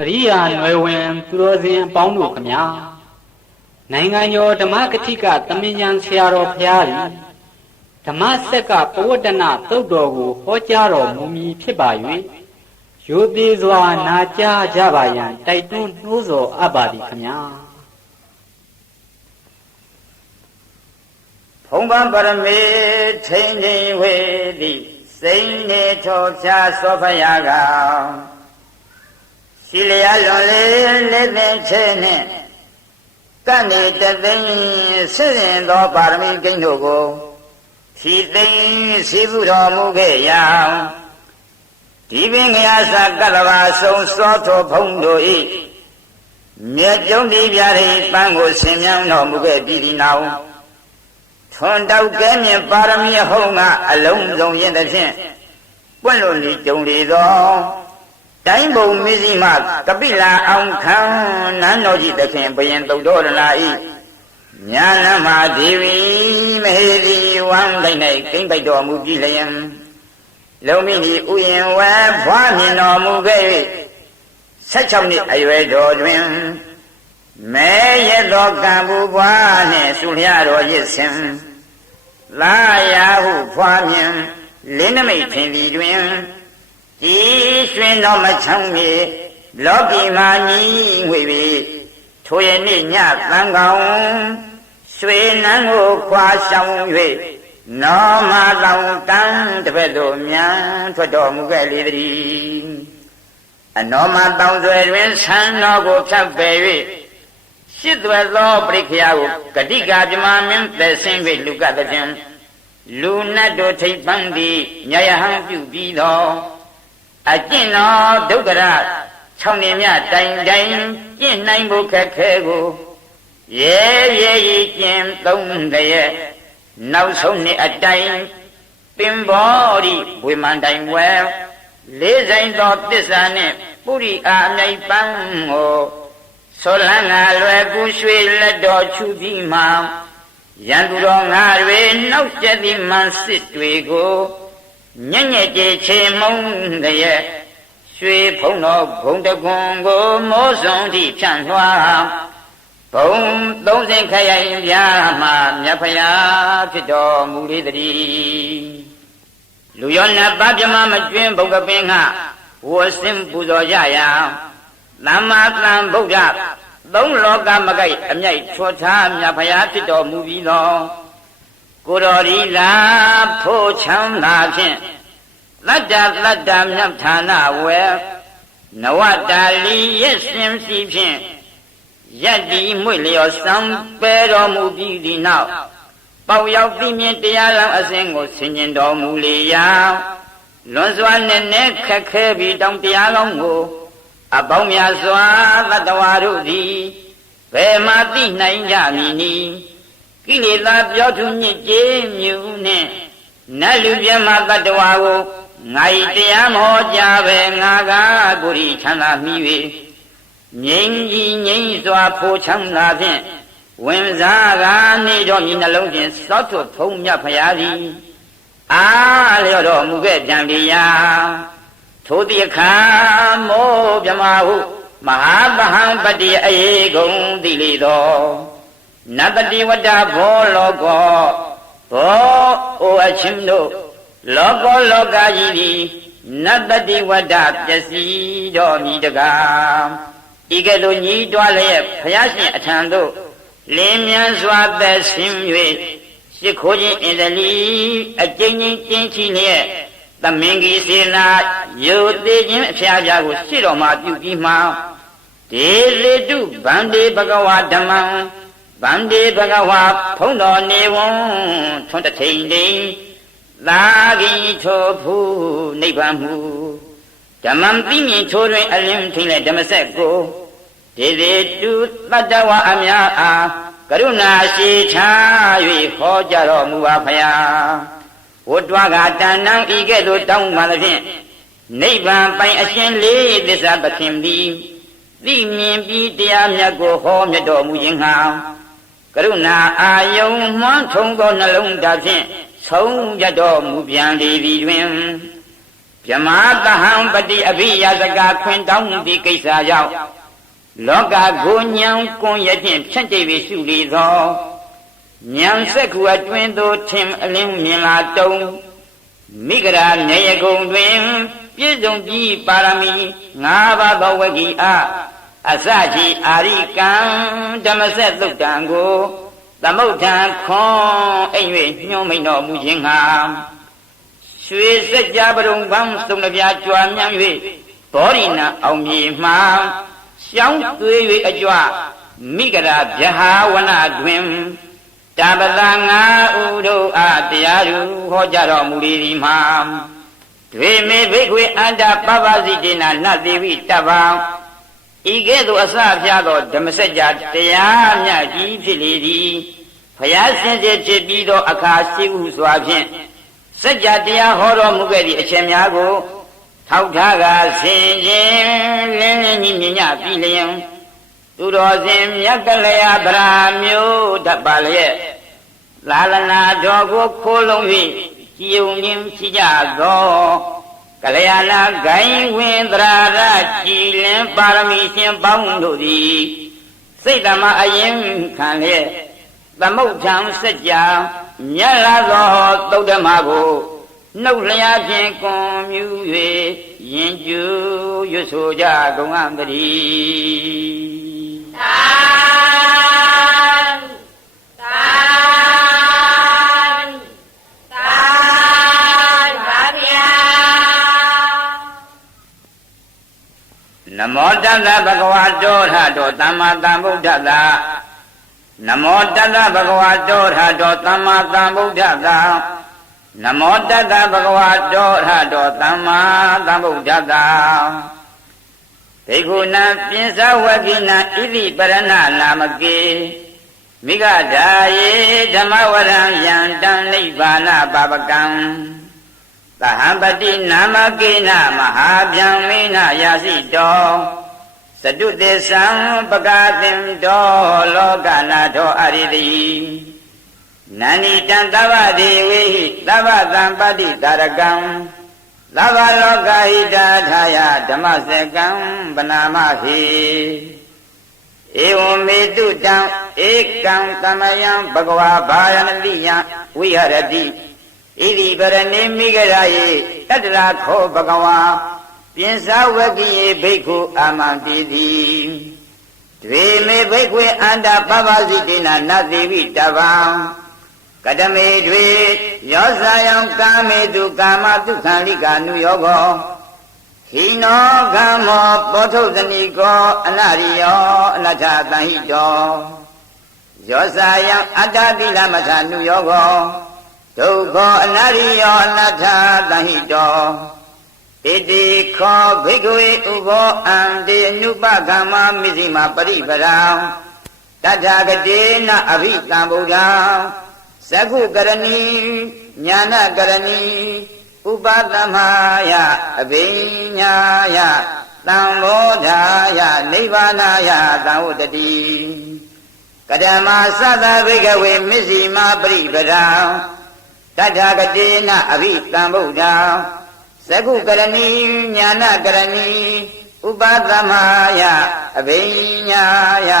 အရိယာနွယ်ဝင်သူတော်စင်အပေါင်းတို့ခမညာနိုင်ငံကျော်ဓမ္မကတိကသမင်ညာဆရာတော်ဘုရားသည်ဓမ္မစက်ကပဝတ္တနာသုတ်တော်ကိုဟောကြားတော်မူမည်ဖြစ်ပါ၍ရိုသေစွာနာကြားကြပါရန်တိုက်တွန်းနှိုးဆော်အပ်ပါသည်ခမညာဖုံးပန်းပရမေထိန်ထိန်ဝေသည်စိန်နေထောဖြာသောဖယားကရှိလျာလွန်လေးလက်သင်ချဲနှင့်ကန့်နေတသိန်းဆင့်ရင်သောပါရမီကိန်းတို့ကိုဖြီသိန်းစီးပူတော်မူခဲ့ရာဒီပင်ငရာစကတ္တဝါဆုံးသောထောဖုံးတို့၏မြတ်ကျုံးဒီပြရိပန်းကိုဆင်မြန်းတော်မူခဲ့ပြီးဒီနောက်ထွန်တောက်ကဲမြင်ပါရမီဟုံးကအလုံးစုံရင်တဖြင့်ပွင့်လို့နေကြုံလေသောတိုင်းဘုံမစ္စည်းမကပိလာအောင်ခံနန်းတော်ကြီးသခင်ဘုရင်သုတ္တရဏဤညာနမဒေဝီမဟေတိဝံတိုင်း၌ကိမ့်ပိုက်တော်မူပြီလျင်လုံမိနီဥယျင်ဝဲဖွားမြင်တော်မူခဲ့၍16နှစ်အရွယ်တော်တွင်မဲရသောကံဘူပွားနှင့်ဆုလျာတော်ရစ်စဉ်လာယာဟုဖွားမြင်လင်းနမိတ်ထင်သည်တွင်ဒီရွှင်တော်မချောင်းမြေလောကီမှာညီငွေပြီးထိုရနေ့ညသံကောင်းရွှေနန်းကိုခွာဆောင်၍နောမတောင်တန်းတစ်ဖက်သို့မြန်ထွက်တော်မူခဲ့လေသည်အနောမတောင်ဆွယ်တွင်ဆန်းတော်ကိုဖြတ်ပယ်၍ရှစ်သွဲသောပရိခယာကိုဂတိကာပြမမင်းသက်ဆင်း၍လူကသဖြင့်လူနတ်တို့ထိပ်ပန်းသည်ညယဟံပြုပြီးသောအကျင့်တော်ဒုက္ခရ6နှစ်မြတိုင်တိုင်ကျင့်နိုင်ဖို့ခက်ခဲကိုရဲရဲကြီးကျင့်3တရက်နောက်ဆုံးနှစ်အတိုင်ပင်ဘောရီဝေမန်တိုင်ဝဲလေးဆိုင်သောတစ္ဆာနှင့်ပုရိအာအမြိုက်ပန်းကိုဆောလန်းငါလွယ်ကူရွှေလက်တော်ချူပြီးမှရန်သူတော်ငါတွေနောက်ကျသည်မှန်စစ်တွေကိုညံ့ညက်ကြချေမုံတရဲ့ရွှေဖုံးတော်ဘုံတကွန်ကိုမိုးစုံသည့်ဖြန့်လွှာဘုံ30ခရိုင်ပြားမှမြတ်ဖျားဖြစ်တော်မူလေတည်းလူရောနတ်ပါပြမမကျွင်းဘုံကပင်ကဝတ်စင်ပူဇော်ကြရာသမ္မာသမ္ဗုဒ္ဓ3လောကမကိုက်အမြိုက်ချောထားမြတ်ဖျားဖြစ်တော်မူပြီးသောကိုတော်ဒီလာဖို့ချမ်းသာဖြင့်သတ္တမြတ်ဌာနဝေနဝတ္တလီရက်စင်စီဖြင့်ယက်ဒီမွေလျော်ဆောင်ပဲတော်မူပြီးဒီနောက်ပေါရောက်သိမြင်တရားလောင်းအစဉ်ကိုဆင်ញင်တော်မူလေရာလွန်စွာနဲ့ခက်ခဲပြီးတောင်းတရားလောင်းကိုအပေါင်းများစွာသတ္တဝါတို့သည်ဘယ်မှသိနိုင်ကြမည်နည်းကိလေသာပြောထုညစ်ကြေးမြူနှင့်နတ်လူပြမသတ္တဝါကိုငါ၏တရားမဟောကြားပဲငါကကိုယ်ဤချမ်းသာမိ၍ငြိမ်းကြီးငြိမ်းစွာဖို့ချမ်းသာဖြင့်ဝင်စားကနေတော်မြည်နှလုံးဖြင့်သောထွတ်ဖုံးမြတ်ဖရာသည်အားလျော့တော်မူခဲ့ပြန်လေရာထိုတိအခါမောမြမဟုမဟာဗဟံပတိအေဂုံတိလေသောနတတိဝတ္တဘောလောကောဘောအိုအချင်းတို့လောကောလောကကြီးသည်နတတိဝတ္တပျက်စီးတော်မူတကားဤကဲ့သို့ညီးတွားလျက်ဘုရားရှင်အထံသို့လင်းမြန်စွာသက်ဆင်း၍ရှိခိုးခြင်းအင်္ဒလီအကျဉ်းချင်းကျင်းချီလျက်သမင်္ဂီစေနာယုသေးခြင်းအဖျားပြားကိုရှိတော်မှာပြုပြီးမှဒေသေတုဗန္တေဘဂဝါဓမ္မံဗန္တေဘဂဝါဖုံးတော်နေဝံထွန်းတထိန်တိန်သာဂိထိုဖူနိဗ္ဗာန်မူဓမ္မံသိမြင်ချိုးတွင်အလင်းထိန်လဲဓမ္မစက်ကိုဒေသေတုတတ္တဝါအများအားကရုဏာရှိထား၍ဟောကြားတော်မူပါဖျားဝတ္တဝါကတဏ္ဏံဤကဲ့သို့တောင်းပန်သဖြင့်နိဗ္ဗာန်ပိုင်အရှင်လေးသစ္စာပခင်သည်သိမြင်ပြီးတရားမြတ်ကိုဟောမြတ်တော်မူခြင်းဟာကရုဏာအာယုံမွန်းထုံသောနှလုံးသားဖြင့်ဆုံးရတော်မူပြန်လေသည်တွင် ဗြဟ္မာတဟံပတိအဘိယစကာခွင်တောင်းသည့်ကိစ္စကြောင့်လောကကိုညံကွန်ရခြင်းဖြန့်ကျိပ်ပြီးရှုလေသောဉာဏ်စက္ခုအတွင်းသို့ထင်အလင်းမြင်လာတုံမိဂရာနေယကုံတွင်ပြည့်စုံပြီးပါရမီ၅ပါးသောဝဂီအားအစရှိအာရိကံဓမ္မစက်သုတ်တံကိုသမုဋ္ဌံခွန်အိမ်၍ညှိုးမိန်တော်မူခြင်းငှာရွှေစัจ जा ပရုံပန်းစုံနှပြကြွားမြန်း၍ဘောဓိနအောင်မြေမှရှောင်းသွေး၍အကြွမိဂရာဗျဟာဝနတွင်တပတငါဥတို့အားတရားသူဟောကြားတော်မူလေသည်မှာတွေမေဘိက္ခွေအန္တပပစီတေနနတ်သေးဝိတပ္ပံဤကဲ့သို့အစပြသောဓမ္မစကြာတရားမြတ်ကြီးဖြစ်လေသည်ဘုရားရှင်စေဖြစ်ပြီးသောအခါရှိဟုစွာဖြင့်စัจ जा တရားဟောတော်မူခဲ့သည့်အချက်များကိုထောက်ထားကာဆင်ခြင်းလင်းလင်းကြီးမြင်ညပြီးလျင်သူတော်စင်မြတ်ကလျာဗရာမျိုးတတ်ပါလျက်လာလနာတော်ကိုခိုးလုံး၍ကြည်ုံခြင်းရှိကြသောကလျာဏဂိုင်းဝင်သရာရကြည်လင်ပါရမီရှင်ပေါင်းတို့သည်စိတ်ဓမ္မအရင်ခံလျက်သမုဋ္ဌံစัจ जा မြတ်လာသောသုတ်ဓမ္မကိုနှုတ်လျာဖြင့်ကွန်မြူ၍ယဉ်ကျူးရွတ်ဆိုကြကုန်အံ့တည်းသာနမောတတ္တဗဂဝတောရဟတောသမ္မာသမ္ဗုဒ္ဓတ္တနမောတတ္တဗဂဝတောရဟတောသမ္မာသမ္ဗုဒ္ဓတ္တနမောတတ္တဗဂဝတောရဟတောသမ္မာသမ္ဗုဒ္ဓတ္တဘိက္ခုနံပိစဝကိနံဣတိပရဏနာမကေမိဂဒာယေဓမ္မဝရံယံတံနိဗ္ဗာနပါပကံသဟံပတိနာမကေနမဟာဗျံမေနယာစိတောစတုတေသံပကာသင်တောလောကနာထောအရိတိနန္ဒီတံသဗ္ဗဒေဝိသဗ္ဗသံပတိကာရကံသဗ္ဗလောကဟိတာထာယဓမ္မစကံပနာမဟိဧဝမေတုတံဧကံသမယံဘဂဝါဘာယနတိယဝိဟရတိဣတိပရဏိမိဂရာယေတတ္တရာခောဘဂဝါပိစဝကိယေဘိက္ခုအာမံတိတိတွေမေဘိက္ခွေအန္တပပစီတေနနသေဝိတဗံကတမေတွေယောဇာယံကာမေတုကာမတုခံလိကာနုယောဂောဟိနောကမ္မောပောထုဇနိကောအနရိယောအနတ္ထတံဟိတောယောဇာယံအတ္တပိလမထနုယောဂောဒုက္ခောအနရိယောအနတ္ထတံဟိတောဣတိခောဘိက္ခဝေဥဘောအံတေအနုပကမ္မမိစိမပရိပရံတထာဂတေနအဘိတံဗုဒ္ဓံသက္ခုကရဏီညာနာကရဏီဥပသမယအဘိညာယသံဘောဓာယနိဗ္ဗာနာယသံဝတ္တိကဓမ္မသတ္တဘိက္ခဝေမစ္စိမပရိပရံတထာဂတေနအဘိတံဗုဒ္ဓံသက္ခုကရဏီညာနာကရဏီဥပသမယအဘိညာယ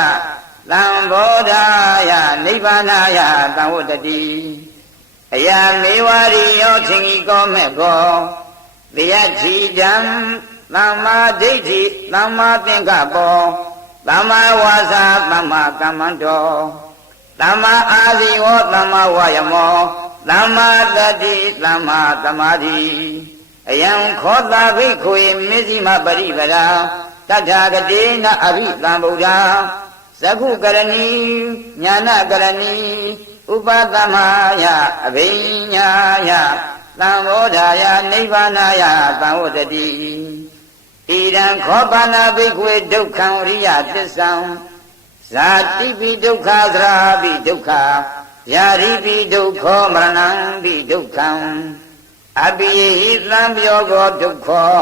သံဘောဓာယနိဗ္ဗာနာယသံဝတ္တိအယမေဝရိယောသင်္ကိကောမေကောသေယတိတံသမ္မာဒိဋ္ဌိသမ္မာသင်္ကပ္ပောသမ္မာဝါစာသမ္မာကမ္မန္တောသမ္မာအာဇီဝသမ္မာဝါယမောသမ္မာတတိသမ္မာသမာဓိအယံခောတာဘိက္ခွေမစ္စိမပရိပရာတထာဂတေနအဘိသံဗုဒ္ဓံသက္ခုကရဏီညာနာကရဏီဥပသမယအဘိညာယသံဘောဓာယနိဗ္ဗာနာယသံဝတ္တိဣဒံခောပါဏဘိက္ခွေဒုက္ခံရိယသစ္ဆံဇာတိပိဒုက္ခသရာပိဒုက္ခယာရိပိဒုက္ခောမရဏံပိဒုက္ခံအပိယေဟိသံပြောကောဒုက္ခော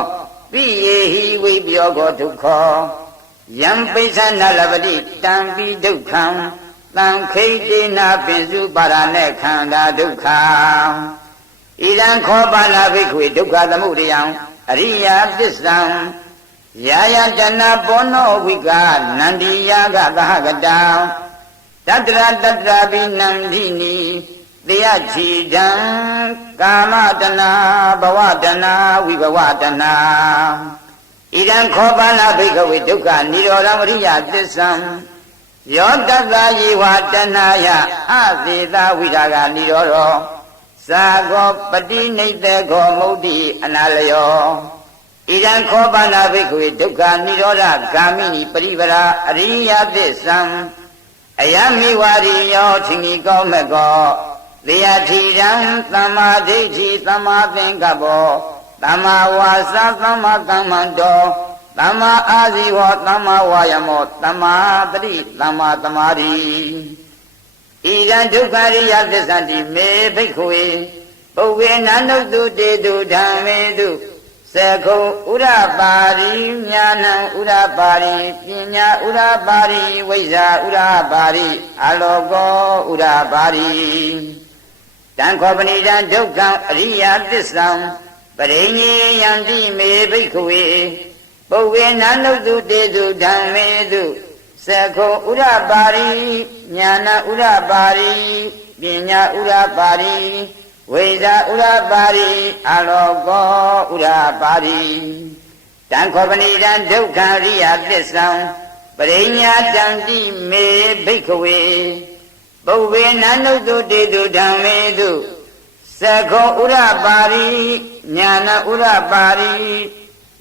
ပိယေဟိဝိပြောကောဒုက္ခောယံပိဿနလပတိတံပိဒုက္ခံသံခိတေနာပိစုပါရณะခန္ဓာဒုက္ခဣဒံခောပါဏဘိက္ခွေဒုက္ခသမုဒယံ အရိယသစ္ဆံယာယတနာဘောနောဝိကနန္ဒီယာကသဟကတံတတရတတရာဘိနန္ဒီနီတေယချီတံကာမတနာဘဝတနာဝိဘဝတနာဣဒံခောပနာဘိကဝေဒုက္ခនិရောဓအရိယသစ္ဆံယောတတ္တယေဝတနာယအသေသဝိရာဂនិရောဓသာကောပတိနိတေခောမုဒ္တိအနာလယောဣဒံခောပနာဘိကဝေဒုက္ခនិရောဓဂာမိနိပရိပရာအရိယသစ္ဆံအယမိဝရိယောသင်္ကိကောမကောသေယထီရံသမ္မာဒိဋ္ဌိသမ္မာသင်္ကပ္ပောသမ္မာဝါစာသမ္မာကမ္မန္တောသမ္မာအာဇီဝသမ္မာဝါယမောသမ္မာတတိသမ္မာသမာဓိဣဒံဒုက္ခရိယသစ္ဆန္တိမေဘိက္ခဝေပုဗ္ဗေနန္တုတုတေတုဓမ္မေတုသကုဥရပါရိညာဏံဥရပါရိပညာဥရပါရိဝိဇ္ဇာဥရပါရိအလောကောဥရပါရိတံခောပဏိတံဒုက္ခံအရိယသစ္ဆံပရိညေယံတိမေဘိက္ခဝေပုဗ္ဗေနန္တုတုတေတုဓမ္မေတုသကုဥရပါရိညာဏဥရပါရိပညာဥရပါရိဝိဇ္ဇာဥရပါရိအလောကောဥရပါရိတံခောပဏိတံဒုက္ခရိယသစ္ဆံပရိညာတံတိမေဘိက္ခဝေပုဗ္ဗေနန္တုတုတေတုဓမ္မေတုသခောဥရပါရိညာဏဥရပါရိ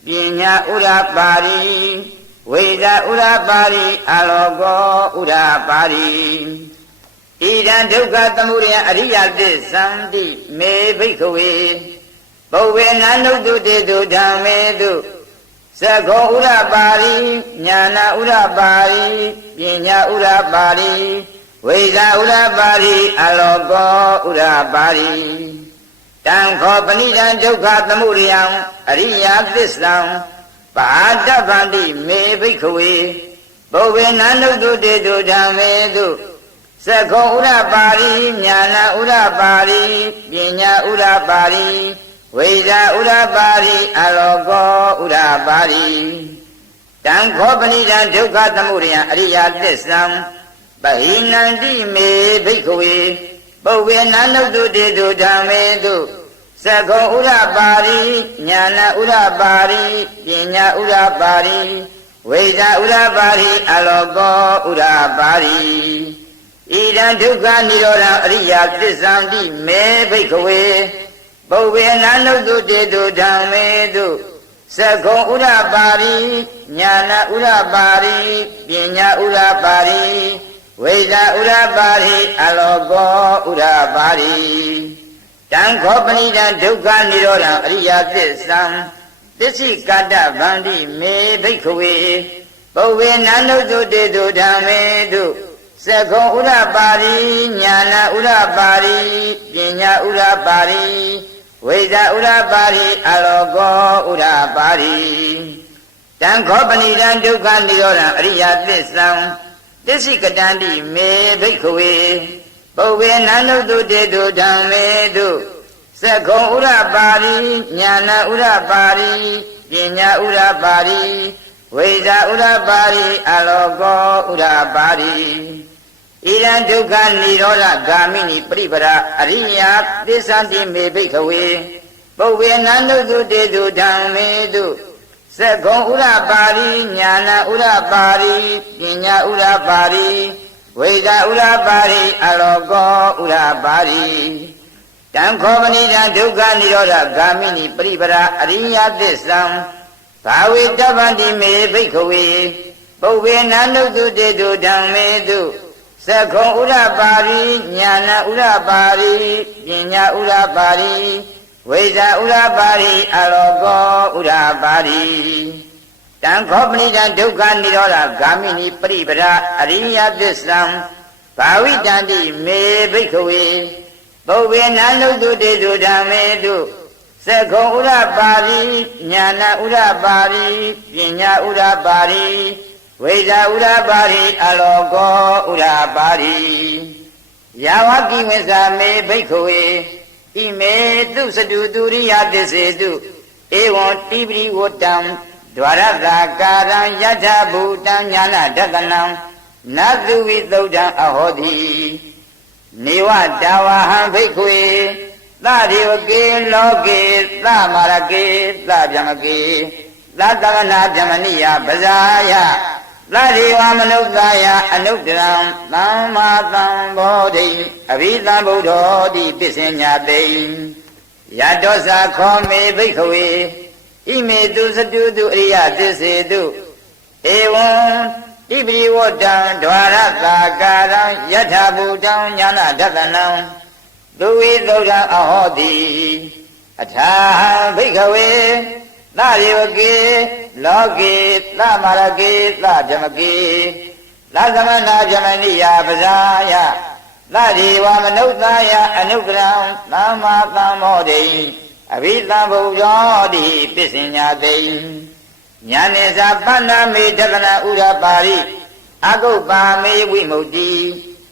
ပညာဥရပါရိဝိဇ္ဇာဥရပါရိအလောကောဥရပါရိဣဒံဒုက္ခသမုဒယအရိယသစ္ဆန္တိမေဘိက္ခဝေပုဗ္ဗေနန္တုတုတေတုဓမ္မေတုသခောဥရပါရိညာဏဥရပါရိပညာဥရပါရိဝိဇ္ဇာဥရပါရိအလောကောဥရပါရိတံခောပဏိတံဒုက္ခသမုဒယံအရိယသစ္ဆံပါဒဗန္တိမေဘိက္ခဝေပုဗ္ဗေနန္တုတုတေတုဓမ္မေတုသခောဥရပါရိညာဏဥရပါရိပညာဥရပါရိဝိဇ္ဇာဥရပါရိအလောကောဥရပါရိတံခောပဏိတံဒုက္ခသမုဒယံအရိယသစ္ဆံပဟိနန္တိမေဘိက္ခဝေပုဗ္ဗေနန္တုတုတေတုဓမ္မေတုသခောဥရပါရိညာဏဥရပါရိပညာဥရပါရိဝိဇ္ဇာဥရပါရိအလောကောဥရပါရိဣဒံဒုက္ခនិရောဓအရိယသစ္ဆန္တိမေဘိက္ခဝေပုဗ္ဗေနန္တုတုတေတုဓမ္မေတုသခောဥရပါရိညာဏဥရပါရိပညာဥရပါရိဝိဇ္ဇာဥရပါရိအလောကောဥရပါရိတံခောပဏိတံဒုက္ခនិရောဓအရိယသစ္ဆံသစ္စိကတ္တဗန္တိမေဘိက္ခဝေပုဗ္ဗေနန္တုတုတေတုဓမ္မေတုသခောဥရပါရိညာဏဥရပါရိပညာဥရပါရိဝိဇ္ဇာဥရပါရိအလောကောဥရပါရိတံခောပဏိတံဒုက္ခនិရောဓအရိယသစ္ဆံသစ္စိကတန္တိမေဘိက္ခဝေပုဗ္ဗေနန္တုတုတေတုဓမ္မေတုသခောဥရပါရိညာဏဥရပါရိပညာဥရပါရိဝိဇ္ဇာဥရပါရိအလောကောဥရပါရိဣဒံဒုက္ခនិရောဓဂာမိနိပရိပရာအရိယသစ္ဆန္တိမေဘိက္ခဝေပုဗ္ဗေနန္တုတုတေတုဓမ္မေတုသခောဥရပါရိညာဏဥရပါရိပညာဥရပါရိဝိဇ္ဇာဥရပါရိအလောကောဥရပါရိတံခောပဏိတံဒုက္ခនិရောဓဂာမိနိပရိပရာအရိယသစ္ဆံဘာဝေတဗ္ဗန္တိမေဘိက္ခဝေပုဗ္ဗေနန္တုတုတေတုဓမ္မေတုသခောဥရပါရိညာဏဥရပါရိပညာဥရပါရိဝိဇ္ဇာဥရပါရိအလောကောဥရပါရိတံခောပဏိတံဒုက္ခនិရောဓဂာမိနိပရိပရာအရိယသစ္ဆံဘာဝိတန္တိမေဘိက္ခဝေပုဗ္ဗေနန္တုတုတေတုဓမ္မေတုသခောဥရပါရိညာဏဥရပါရိပညာဥရပါရိဝိဇ္ဇာဥရပါရိအလောကောဥရပါရိယာဝကိဝိဇာမေဘိက္ခဝေဣမေတုစတုသူရိယတစ္စေတုဣ ဝံတိပရိဝတ္တံဒွါရတာကာရံယထာဘူတံညာနာဒတနံနသုဝိသုဒ္ဓံအဟောတိနေဝတာဝဟံဘိက္ခွေသဒေဝကေလောကေသမရကေသဗျမကေသတမနာဗျမနိယပဇာယသဒေဝမနုဿာယအနုတ္တရံသမ္မာသမ္ဗောဓိအဘိသံဗုဒ္ဓောတိပစ္စညတိယတောသခောမေဘိက္ခဝေဣမေတုစတုတုအရိယသစ္စေတုဧဝံတိပိဝတ္တံဒွါရတာကာရံယထာဘူတံညာနာဒတနံသူဝိသုဒ္ဓံအဟောတိအထာဘိက္ခဝေသရေဝကေလောကေသမရကေသဗြမကေသသမနာဗြမနိယပဇာယသဒေဝမနုဿာယအနုတ္တရံသမ္မာသမ္ဗောဓိအဘိသံဗုဒ္ဓောတိပစ္စညတိညာနေသာပဏ္ဏမေတကနာဥရပါရိအကုပ္ပါမေဝိမု ക്തി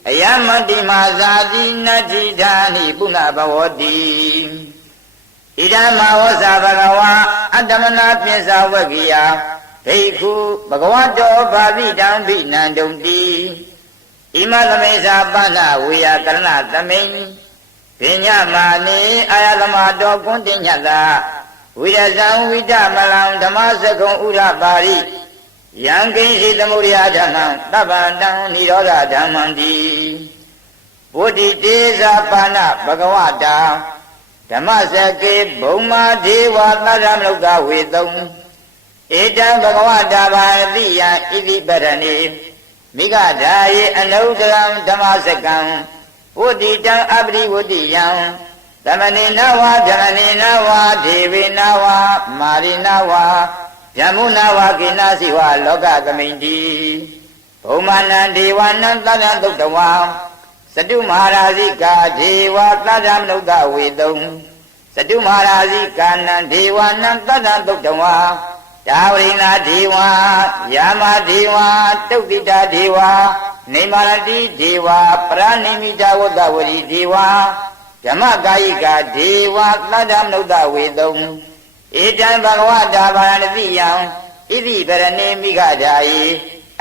အယမတ္တိမာဇာတိနတ္တိဓာနိပုဏ္ဏဘဝတိဣဒံမဝဇ္ဇဘဂဝါအတ္တမနာပိစ္ဆဝဂ္ဂိယဘိက္ခုဘဂဝတောဘာတိတံဘိနန္တုံတိဣမသမေသာပဏ္ဏဝေယကရဏသမိန်ပညာမာနေအာယသမတောကွန်တင်ညတာဝိရဇံဝိတမလံဓမ္မစကုံဥရပါရိယံကိဉ္စီသမုဒယဓမ္မံတပ္ပံတံនិရောဓဓမ္မံတိဗုဒ္ဓိတေဇာပါဏဘဂဝတာဓမ္မစကေဘုံမာဒေဝသတ္တမလုကဝေတုံဧတံဘဂဝတာဘာတိယံဣတိပရဏေမိဂဓာယေအနုတရံဓမ္မစကံဝုတိတံအပရိဝုတိယံသမဏေနဝါဓမဏေနဝါဒေဝေနဝါမာရိနဝါယမုနဝါကိနာစီဝါလောကသမိန်တိဘုံမာနံဒေဝနံသတ္တသုတ္တဝါစတုမဟာရာဇိကာဒေဝသတ္တမနုဿဝေတုံစတုမဟာရာဇိကာနံဒေဝနံသတ္တသုတ္တဝါဒါဝရိနာဒေဝယာမဒေဝတုတ်တိတာဒေဝနေမာရတိဒေဝပရဏိမိတာဝတ္တဝရီဒေဝဓမ္မကာယိကာဒေဝသတ္တမနုဿဝေတုံဧတံဘဂဝတာဘာရဏတိယံဣတိပရဏေမိဂဓာယေ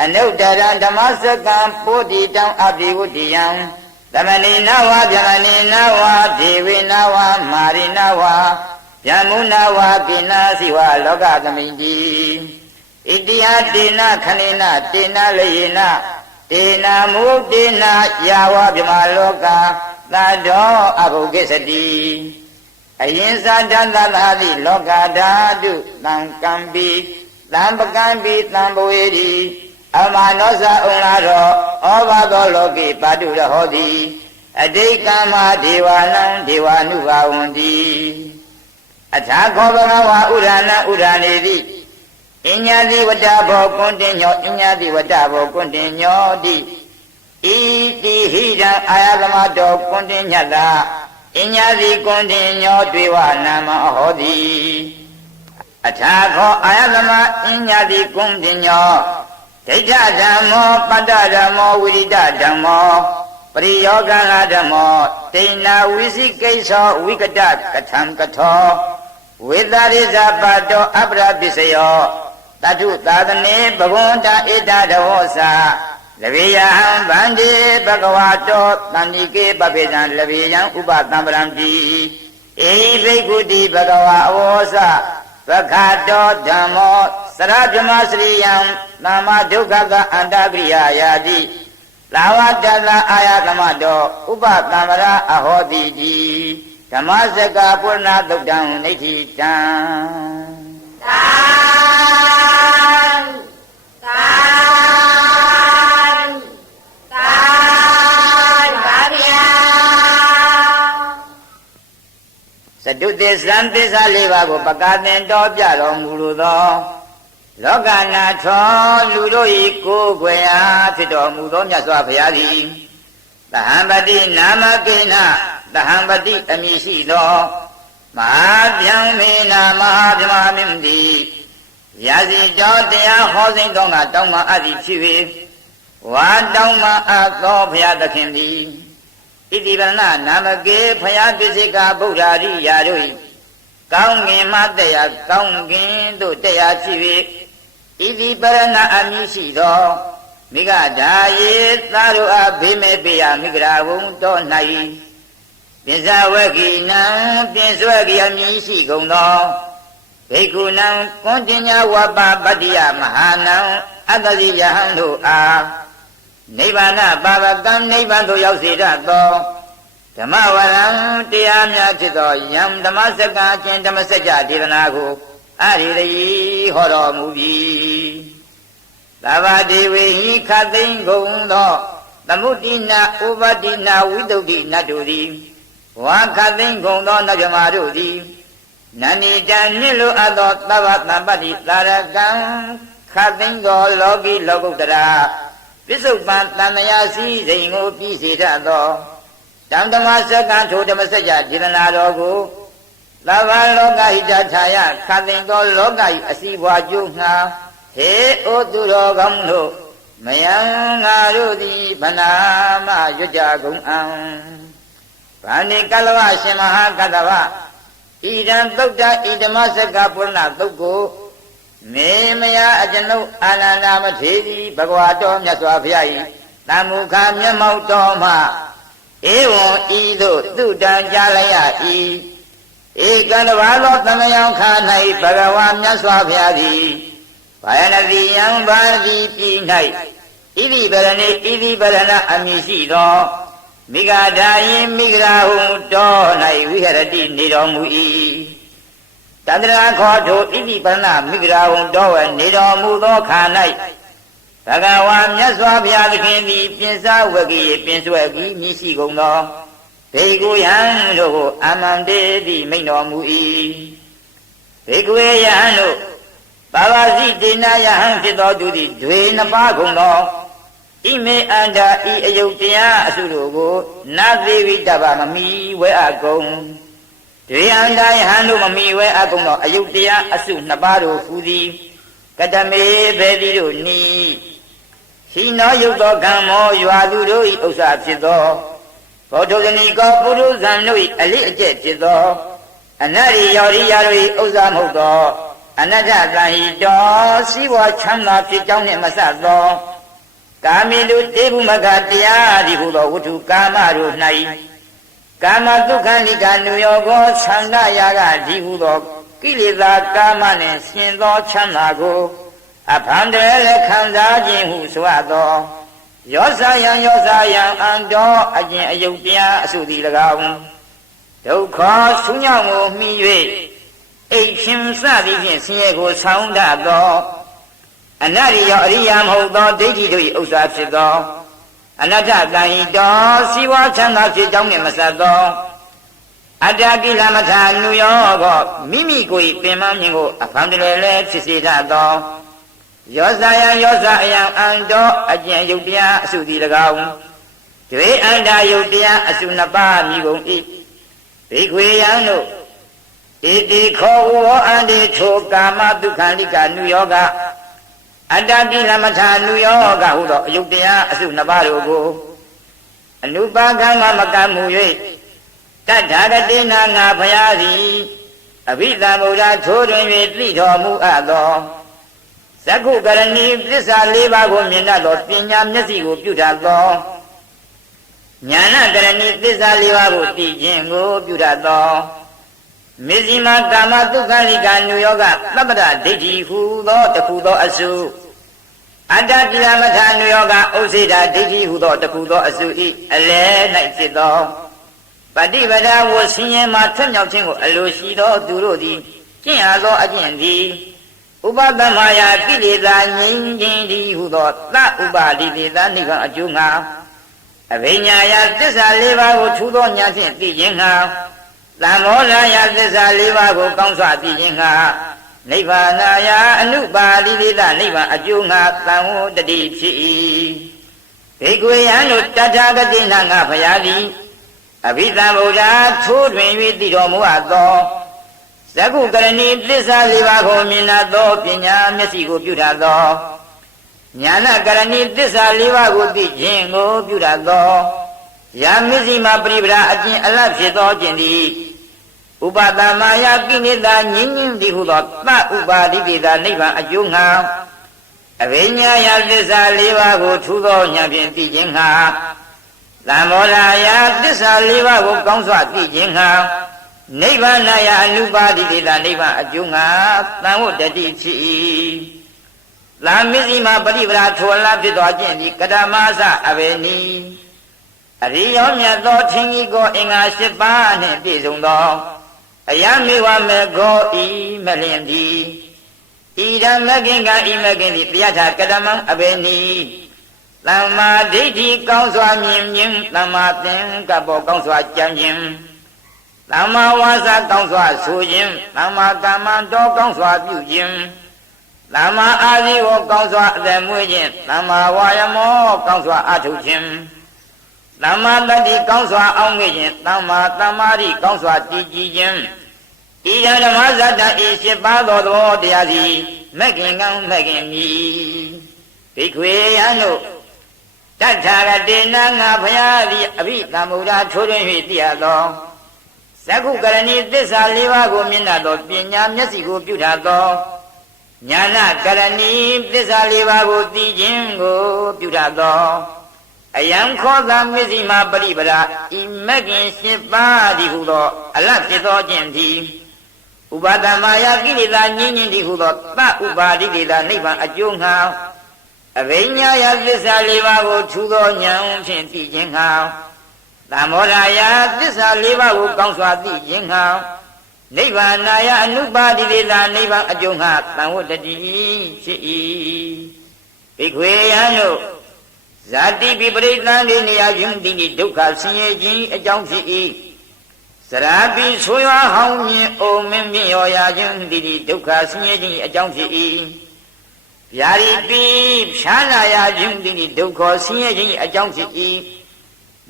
အနုတ္တရံဓမ္မစကံပုဒ္ဓိတံအပိဝုတိယံသမဏေနဝါဗျမဏေနဝါဒေဝေနဝါမာရိနဝါယမုနဝါကိနာစီဝါလောကသမိန်တိဣတိယတေနခဏေနတေနလယေနတေနမုတ်တေနယာဝဗြမလောကသတ္တောအဘုကိစ္စတိအယင်္စာတသသာတိလောကဓာတုသံကံပိသံပကံပိသံဘဝေတိအမနောဇဥလာရောဩဘာသောလောကိပါတုရဟောတိအတိတ်ကမ္မဒေဝနံဒေဝ ानु ဘာဝန္တိအထာခောဘဂဝါဥရဏဥရဏေတိအညာတိဝတ္တဘောကွန်တင်ညောအညာတိဝတ္တဘောကွန်တင်ညောတိဣတိဟိတံအာယသမတောကွန်တင်ညတ္တာအညာတိကွန်တင်ညောတွေဝနာမဟောတိအထာခောအာယသမအညာတိကွန်တင်ညောဒိဋ္ဌဓမ္မောပတ္တဓမ္မောဝိရိဒဓမ္မောပရိယောဂန္ဓမ္မောတိဏဝိသိကိသောဝိကတကထံကထောဝေသရိဇပတောအပရပစ္စယောတတုသာသနေဘဂဝန္တဧတဒဝောစာလဗေယံဗန္တိဘဂဝတောတန္တိကေပပေဇံလဗေယံဥပသံပရံတိဧဟိဘိက္ခုတိဘဂဝါအဝောစပခါတောဓမ္မောစရဗြမစရိယံသမ္မာဒုက္ခကအန္တဂရိယာယာတိလာဝတ္တလအာယသမတောဥပသံပရအဟောတိတိဓမ္မစကပုရဏသုတ်တံနိဋ္ဌိတံသာသာသာပါဗျာစတုသစ္စာသစ္စာလေးပါးကိုပကာသင်တော်ပြတော်မူလိုသောလောကနာထောလူတို့၏ကိုယ်ွယ်အားဖြစ်တော်မူသောမြတ်စွာဘုရားသည်သဟံပတိနာမကိဏသဟံပတိအမည်ရှိသောမဟာဗျံမေနာမဟာဗြဟ္မာမင်းသည်ရာဇီကြောင့်တရားဟောစိမ့်သောငါတောင်းမှအပ်သည်ဖြစ်၍ဝါတောင်းမှအပ်သောဘုရားသခင်သည်ဣတိပရဏနာမကေဘုရားပိစိကဗုဒ္ဓရိယာတို့၏ ကောင်းငင်မှတရားကောင်းငင်တို့တရားဖြစ်၍ဣတိပရဏအမည်ရှိသောမိဂဓာယေသာတို့အားဘေးမဲ့ပေယမိဂရာဝုံတော်၌ပိဇဝကိနံပိဇဝကိအမည်ရှိကုန်သောဘေကုဏံကွန်တင်ညာဝပပတ္တိယမဟာနံအတ္တဇိယဟံတို့အားနိဗ္ဗာန်ပါပကံနိဗ္ဗာန်သို့ရောက်စေတတ်သောဓမ္မဝရံတရားများဖြစ်သောယံဓမ္မစက္ကာအကျင့်ဓမ္မစကြာဒေသနာကိုအရိရိဟောတော်မူပြီသဗ္ဗဒေဝေဟိခသိင်္ဂုံသောသမုဒ္ဒိနာဥပဒိနာဝိတုဒ္ဓိနတ်တို့သည်ဝါခသိင်္ဂုံသောနတ်မြမာတို့သည်နန္ဒီတံမြင့်လိုအပ်သောသဗ္ဗတံပတ္တိသာရကံခသိင်္ဂောလောကီလောကုတ္တရာပစ္စုပန်တဏ္ဍာစည်းစိမ်ကိုပြီးစေတတ်သောဓမ္မစက္ကံထိုဓမ္မစကြာဒေသနာတော်ကိုသဗ္ဗလောကဟိတထာယခသိင်္ဂောလောကဤအစီဘွားကျိုးငှာဟေဩသူတော်ကောင်းတို့မယံငါတို့သည်ဗနာမရွတ်ကြကုန်အံဗာဏိကလဝရှင်မဟာကတ္တဗဣဒံသုတ်တဣဓမ္မစက္ကပုရဏသုတ်ကိုမေမယအကျွန်ုပ်အာနန္ဒမထေရီဘဂဝါတော်မြတ်စွာဘုရား၏တမ္မုခာမျက်မှောက်တော်မှဧဝံဤသို့သူတံကြားလိုက်ရ၏ဧကံတဘာသောသမယံခါ၌ဘဂဝါမြတ်စွာဘုရားသည်ဘာယနတိယံဘာတိပြည်၌ဣတိပရဏိဣတိပရဏအမည်ရှိသောမိဂဓာယင်မိဂရာဟုတော်၌ဝိဟရတိနေတော်မူ၏တန္တရာခောထိုဣတိပရဏမိဂရာဟုတော်ဝနေတော်မူသောခါ၌ဘဂဝါမြတ်စွာဘုရားသခင်သည်ပြင်စဝဂိပြင်ဆွဲပြီးမြည်ရှိကုန်သောဘေကုယံတို့ကိုအာမန္တေတိမိန့်တော်မူ၏ဘေကုယံတို့ဘာဝစီဒေနာယဟံဖြစ်သောသူသည်ဒွေနှစ်ပါးကုန်သောဣမေအန္တာဤအယုတ်တရားအစုတို့ကိုနသေဝိတ္တဗမမီဝဲအကုန်ဒွေအန္တာယဟံတို့မမီဝဲအကုန်သောအယုတ်တရားအစုနှစ်ပါးတို့ဟူသည်ကတမေဘေတိတို့နီရှိနောယုတ်သောကံမောရွာသူတို့၏ဥစ္စာဖြစ်သောဘောဓုဇနီကောပုရုဇံတို့၏အလိအကျက်ဖြစ်သောအနရိယောရိယာတို့၏ဥစ္စာမဟုတ်သောအနတ္တသံဟိတောစီဝါချမ်းသာဖြစ်ကြောင်းနှင့်မဆက်သောကာမိတုတေဘုမကတရားဒီဟုသောဝတ္ထုကာမတို့၌ကာမဒုက္ခနိကနုယောကောသန္တယာကဒီဟုသောကိလေသာကာမနှင့်ရှင်သောချမ်းသာကိုအဖန်တည်းလည်းခံစားခြင်းဟုဆိုအပ်သောယောဇာယံအံတော်အကျင့်အယုတ်တရားအစုသည်၎င်းဒုက္ခဆူးညောင်းကိုမှီ၍အိတ်ရှင်စသည်ဖြင့်ဆင်းရဲကိုဆောင်းတတ်သောအနရိယအရိယာမဟုတ်သောဒိဋ္ဌိတို့၏ဥစ္စာဖြစ်သောအနတ္တတန်ဟိတောစီဝါချမ်းသာဖြစ်ကြောင်းနှင့်မဆက်သောအတ္တကိလမထာနုယောကောမိမိကိုယ်ပင်မမြင်ကိုအဖန်တည်းလည်းဖြစ်စေတတ်သောယောဇာယံအံတော်အကျင့်ယုတ်တရားအစုသည်၎င်းဒွေအန္တာယုတ်တရားအစုနှစ်ပါးမြည်ကုန်၏ဘေခွေယံတို့ဣတိခောဝောအန္တိထိုကာမဒုက္ခလိကနုယောကအတ္တကိလမထာနုယောကဟုသောအယုတ်တရားအစုနှစ်ပါးတို့ကိုအနုပါကံမကံမူ၍တထာဂတိနာငါဘုရားသည်အဘိဓမ္မုဒ္ဓထိုးတွင်၍သိတော်မူအပ်သောသက္ခုကရဏီသစ္စာ၄ပါးကိုမြင်တတ်သောပညာမျက်စိကိုပြုတတ်သောဉာဏကရဏီသစ္စာ၄ပါးကိုသိခြင်းကိုပြုတတ်သောမေဇိမာကာမဒုက္ခလိကနုယောကသဗ္ဗတဒိဋ္ဌိဟူသောတခုသောအစုအတ္တကိလမထာနုယောကဥစ္စေတာဒိဋ္ဌိဟူသောတခုသောအစုဤအလယ်၌ဖြစ်သောပฏิပဒါဝဆင်းရဲမှထွတ်မြောက်ခြင်းကိုအလိုရှိသောသူတို့သည်ကျင့်အားသောအကျင့်သည်ဥပဒမယာကိလေသာငြိမ်းခြင်းသည်ဟုသောသဥပါလိတေသနိဗ္ဗာန်အကျိုးငှာအဘိညာယသစ္စာ၄ပါးကိုထူသောဉာဏ်ဖြင့်သိခြင်းငှာသံမောဓယသစ္စာ၄ပါးကိုကောင်းစွာသိခြင်းငှာနိဗ္ဗာနယအနုပါလိတေသနိဗ္ဗာန်အကျိုးငှာသံဝတ္တိဖြစ်၏ဘေကွေယံတို့တထာဂတိနာငါဘုရားသည်အဘိဓမ္မဗုဒ္ဓထိုးတွင်၍သိတော်မူအပ်သောသက္ခုကရဏီသစ္စာ၄ပါးကိုမြင်တတ်သောပညာမျက်စိကိုပြုတတ်သောဉာဏကရဏီသစ္စာ၄ပါးကိုသိခြင်းကိုပြုတတ်သောယာမစ္စည်းမပရိပဒအကျင့်အလတ်ဖြစ်သောခြင်းသည် ဥပဒမာယကိလေသာငြင်းငင်းသည်ဟုသောသဥပါဒိတေသာနိဗ္ဗာန်အကျိုးငှာအဘိညာယသစ္စာ၄ပါးကိုထူသောဉာဏ်ဖြင့်သိခြင်းငှာသံမောဓာယသစ္စာ၄ပါးကိုကောင်းစွာသိခြင်းငှာနိဗ္ဗာန်ယအနုပါတိတေသာနိဗ္ဗာန်အကျိုးငှာသံဝတ္တတိဖြစ်၏လာမစ္စည်းမပရိပရာထောလဖြစ်သောခြင်းသည်ကတမသအဘေနီအရိယောမြတ်သောထင်ကြီးကိုအင်္ဂါ၈ပါးနှင့်ပြည့်စုံသောအယမေဝမေကောဤမလင်သည်ဣဒံမဂ္ဂင်ကဤမဂ္ဂင်သည်တရားထာကတမံအဘေနီသမ္မာဒိဋ္ဌိကောင်းစွာမြင်ခြင်းသမ္မာသင်္ကပ္ပကောင်းစွာကြံခြင်းသမ္မာဝါစာကောင်းစွာဆိုခြင်းသမ္မာကမ္မန္တောကောင်းစွာပြုခြင်းသမ္မာအာဇီဝကောင်းစွာအသက်မွေးခြင်းသမ္မာဝါယမောကောင်းစွာအထုခြင်းသမ္မာတတ္တိကောင်းစွာအောင်းငှေ့ခြင်းသမ္မာသမ္မာဓိကောင်းစွာတည်ကြည်ခြင်းဤဓမ္မဇတ္တဤ၈ပါးသောသဘောတရားသည်မဂ္ဂင်ကံမဂ္ဂင်မြည်ဘိက္ခွေယံတို့တထာဂတေနငါဖျားသည်အဘိဓမ္မုဒ္ဒထိုးထွင်း၍သိရသောသက္ခုကရဏီသစ္စာ၄ပါးကိုမြင်တတ်သောပညာမျက်စိကိုပြုထားသောညာနာကရဏီသစ္စာ၄ပါးကိုသိခြင်းကိုပြုထားသောအယံခောသမစ္စည်းမပရိပရာဤမဂ္ဂင်၈ပါးသည်ဟုသောအလတ်ဖြစ်သောခြင်းသည်ဥပါဒမာယကိလေသာငြင်းငင်းသည်ဟုသောသဥပါဒိတေသာနိဗ္ဗာန်အကျိုးငှာအဘိညာယသစ္စာ၄ပါးကိုထူသောဉာဏ်ဖြင့်သိခြင်းငှာသံမောဓာယသစ္စာ၄ပါးကိုကောင်းစွာသိခြင်းငှာနိဗ္ဗာန်ယအနုပါတိတေသာနိဗ္ဗာန်အကျိုးငှာသံဝတ္တတိဖြစ်၏ဘိက္ခွေယံတို့ဇာတိပိပရိသန္တိနေယယုံတိနိဒုက္ခဆင်းရဲခြင်းအကြောင်းဖြစ်၏စရာပိဆိုးရွားဟောင်းမြင်အိုမင်းမြင့်ရောရာခြင်းတိနိဒုက္ခဆင်းရဲခြင်းအကြောင်းဖြစ်၏ဗျာတိပိဖြာနာယခြင်းတိနိဒုက္ခဆင်းရဲခြင်းအကြောင်းဖြစ်၏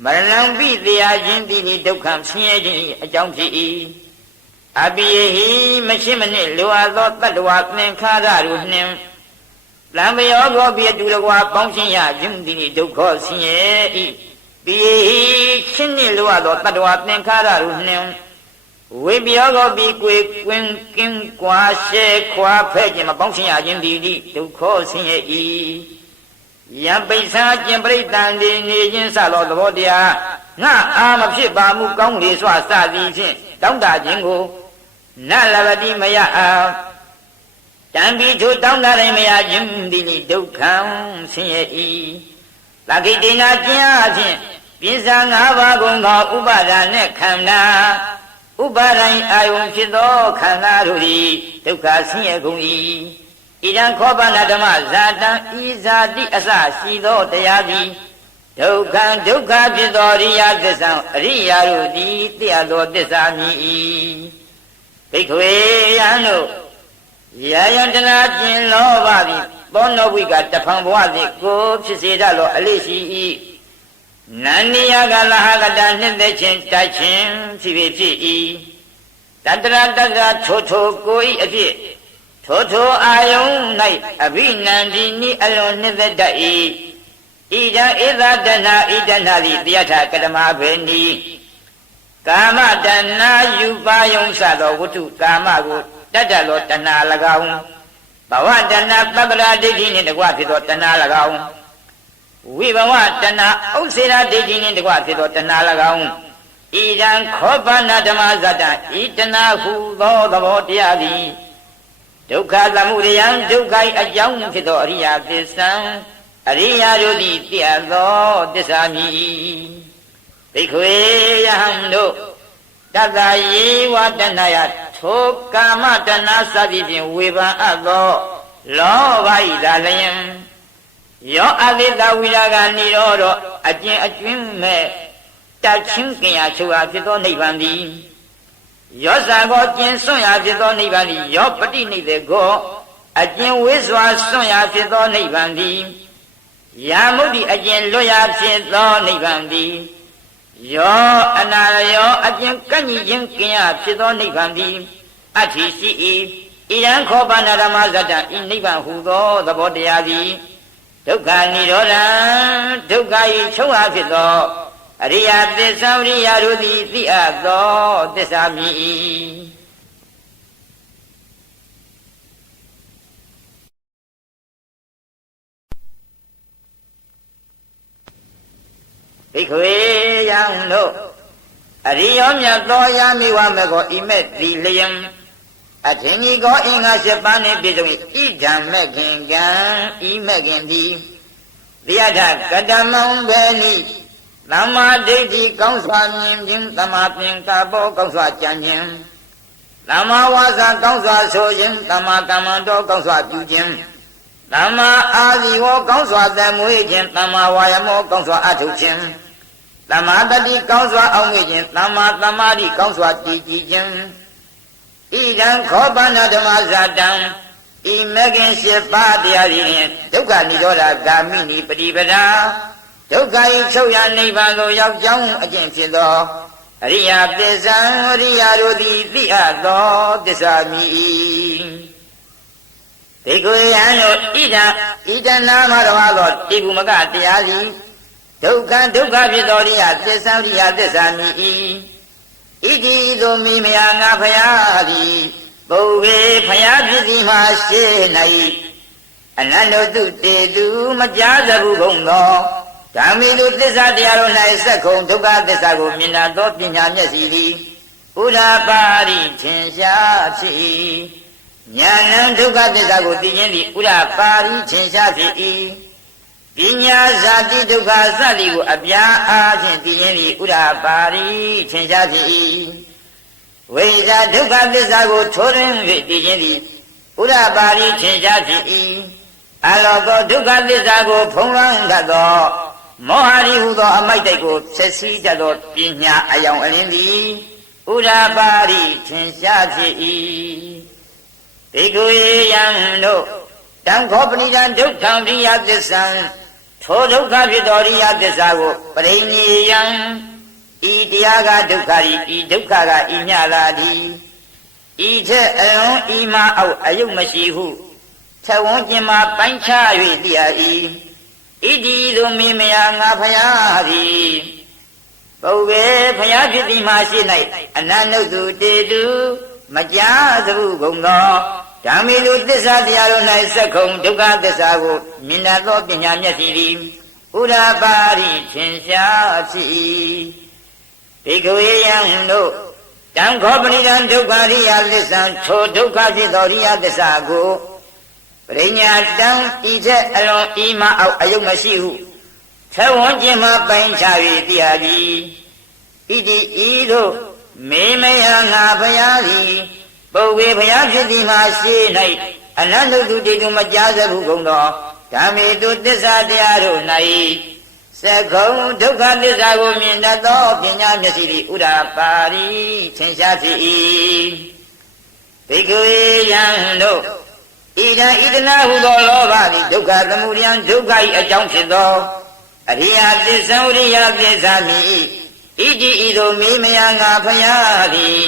မရဏံပိတရားခြင်းတိနိဒုက္ခဆင်းရဲခြင်းအကြောင်းဖြစ်၏အပိယဟိမရှိမနှင့်လိုအပ်သောတတ္တဝါသင်္ခါရတို့နှင့်လံပယောဂောပိအတူတကွာပေါင်းရှင်းရခြင်းတိနိဒုက္ခဆင်းရဲ၏ပိယဟိရှင်းနှင့်လိုအပ်သောတတ္တဝါသင်္ခါရတို့နှင့်ဝိပယောဂောပိကိုယ်ကွင်းကင်းကွာရှဲခွာဖဲ့ခြင်းမပေါင်းရှင်းရခြင်းတိနိဒုက္ခဆင်းရဲ၏ယံပိဿာကျင်ပရိသန္တိနေခြင်းစသောသဘောတရားငါအာမဖြစ်ပါမူကောင်းလေစွာစသည်ဖြင့်တောင်းတခြင်းကိုနလဘတိမယအာတံပိထုတောင်းတတိုင်းမယခြင်းသည်နိဒုက္ခံဆင်းရဲ၏သကိတေနာကျင့်အားဖြင့်ပိဿာ၅ပါးကုန်သောဥပါဒာနှင့်ခန္ဓာဥပါဒိုင်အာယုံဖြစ်သောခန္ဓာတို့သည်ဒုက္ခဆင်းရဲကုန်၏ဣဒံခောပနဓမ္မဇာတံဤဇာတိအစရှိသောတရားသည်ဒုက္ခဒုက္ခဖြစ်သောအရိယသစ္စာအရိယာတို့သည်တရားသောသစ္စာမြည်၏ဘိက္ခဝေယံတို့ယာယံတနာကျင်လောဘသည်သောနောဝိကတဖန်ဘဝသည်ကိုဖြစ်စေတတ်သောအလေးရှိ၏နန္နိယကလဟကတာနှစ်သက်ခြင်းတိုက်ခြင်းဖြစ်၏တတရတတထိုထိုကို၏အဖြစ်ထိုအာယုံ၌အဘိနန္ဒီနိအလွန်နှစ်သက်တတ်၏ဣဒံဧသတဏဣဒဏသည်တရားထကတမဘေနိကာမတဏယူပါယုံစသောဝတ္ထုကာမကိုတတ်တတ်သောတဏှာ၎င်းဘဝတဏပပ္ပရာဒိဋ္ဌိနှင့်တကွဖြစ်သောတဏှာ၎င်းဝိဘဝတဏဥစ္စေရာဒိဋ္ဌိနှင့်တကွဖြစ်သောတဏှာ၎င်းဣဒံခောပနဓမ္မဇတ္တဤတဏှာဟုသောသဘောတရားသည်ဒုက္ခသမုဒယံဒုက္ခ၏အကြောင်းဖြစ်သောအရိယသစ္စာအရိယာတို့သည်တရားသောသစ္စာမြည်ဘိက္ခဝေယဟံတို့တတ္တယေဝတဏယထိုကာမတဏစသည်ဖြင့်ဝေဖန်အပ်သောလောဘ၏သာလျင်ယောအသိတဝိရာဂနိရောဓအကျဉ်အကျွင်းမဲ့တချင်းကင်ရာချုပ်အားဖြစ်သောနိဗ္ဗာန်သည်ယောဇာကိုကျင်စွန့်ရာဖြစ်သောနိဗ္ဗာန်သည်ယောပတိနိဒေကိုအကျဉ်ဝိစွာစွန့်ရာဖြစ်သောနိဗ္ဗာန်သည်ယာမုဒ္ဒိအကျဉ်လွတ်ရာဖြစ်သောနိဗ္ဗာန်သည်ယောအနာယောအကျဉ်ကန့်ညီခြင်းကင်ရာဖြစ်သောနိဗ္ဗာန်သည်အဋ္ဌိရှိ၏ဣရန်ခောပနာဓမ္မဇတ္တဤနိဗ္ဗာန်ဟူသောသဘောတရားသည်ဒုက္ခនិရောဓံဒုက္ခ၏ချုပ်အားဖြစ်သော အရိယသစ္စာဝိရိယတို့သည်သိအပ်သောသစ္စာမြည်၏ဘိက္ခဝေယံတို့အရိယောမြတ်သောယာမိဝမေကောဣမေတိလယံအထင်ကြီးကောအင်္ဂါ7ပါးနှင့်ပြည့်စုံ၏ဣဒံမေခင်ကံဤမေခင်သည်တရားထကတမံဘေနိသမ္မာဒိဋ္ဌိကောင်းစွာမြင်ခြင်းသမ္မာသင်္ကပ္ပကောင်းစွာကြံခြင်းသမ္မာဝါစာကောင်းစွာဆိုခြင်းသမ္မာကမ္မန္တောကောင်းစွာပြုခြင်းသမ္မာအာဇီဝကောင်းစွာသမွေးခြင်းသမ္မာဝါယမောကောင်းစွာအထုတ်ခြင်းသမ္မာတတိကောင်းစွာအောင်မြင်ခြင်းသမ္မာသမာဓိကောင်းစွာတည်ကြည်ခြင်းဣဒံခောပန္နဓမ္မဇာတံဤမဂ္ဂင်7ပါးတရားဖြင့်ဒုက္ခនិရောဓဂာမိနိပฏิပဒါဒုက္ခ၏ချုပ်ရနိဗ္ဗာန်သို့ရောက်ကြောင်းအကျင့်ဖြစ်သောအရိယသစ္စာအရိယတို့သည်သိအပ်သောသစ္စာမြည်၏ဘေကုယံတို့ဣဒံနာမတော်သောတိကုမကတရားသည်ဒုက္ခဖြစ်သောအရိယသစ္စာအရိယသစ္စာမြည်၏ဣတိသို့မိမယာငါဖယားသည်ဘုဝေဖယားဖြစ်သည်မှာရှေ့၌အနန္တတုတေတုမကြားသဘူးကုန်သောဓမ္မိတုသစ္စာတရားတို့၌စက္ခုံဒုက္ခသစ္စာကိုမြင်တတ်သောပညာမျက်စိသည်ဥဒ္ဓပါရိထင်ရှားဖြစ်၏ဉာဏံဒုက္ခသစ္စာကိုသိခြင်းသည်ဥဒ္ဓပါရိထင်ရှားဖြစ်၏ပညာဇာတိဒုက္ခစသည်ကိုအပြားအားဖြင့်သိခြင်းသည်ဥဒ္ဓပါရိထင်ရှားဖြစ်၏ဝိဇာဒုက္ခသစ္စာကိုထိုးထွင်း၍သိခြင်းသည်ဥဒ္ဓပါရိထင်ရှားဖြစ်၏အလောကောဒုက္ခသစ္စာကိုဖုံးလွှမ်းတတ်သောမောဟရိဟုသောအမိုက်တိုက်ကိုဆက်စည်းတတ်သောပညာအယောင်အလင်းသည်ဥဒ္ဓပါရိထင်ရှားဖြစ်၏ဘေကုယံတို့တံခောပဏိတံဒုက္ခံရိယသစ္စာထိုဒုက္ခဖြစ်သောရိယသစ္စာကိုပရိနိယံဤတရားကဒုက္ခဤဒုက္ခကဤညလာသည်ဤချက်အလုံးဤမှာအောက်အယုတ်မရှိဟုထဝန်းကျင်မှာပိုင်းခြား၍သိရ၏ဣတိသို့မိမယာငါဖယားသည်ဘုဝေဖယားဖြစ်သည်မှာရှိ၌အနန္တတုတေတုမကြားသဘူးကုန်သောဓမ္မိတုသစ္စာတရားတို့၌စက္ခုံဒုက္ခသစ္စာကိုမြင်တတ်သောပညာမျက်စိသည်ဥဒ္ဓပါရိထင်ရှားဖြစ်၏ဘေကုယံတို့တံခောပဏိတံဒုက္ခရိယသစ္စာထိုဒုက္ခဖြစ်သောရိယသစ္စာကိုပရိညာတံဤချက်အလွန်ဤမအောက်အယုတ်မရှိဟုထဝန်းကျင်မှပိုင်းခြား၍သိရသည်ဣတိဤသို့မေမယငါဖယားသည်ပုဝေဖယားဖြစ်သည်မှာရှိ၌အနန္တတုတေတုမကြားစဘူးကုန်သောဓမ္မေတုသစ္စာတရားတို့၌စက္ခုံဒုက္ခသစ္စာကိုမြင်တတ်သောပညာမျက်စိသည်ဥဒ္ဓပါရိထင်ရှားဖြစ်၏ဘိက္ခုယံတို့ဣဒံဣဒနာဟုသောလောဘသည်ဒုက္ခသမုဒယံဒုက္ခ၏အကြောင်းဖြစ်သောအရိယသစ္စာဝိရိယသစ္စာမြည်ဣတိဤသို့မိမယာငါဖယားသည်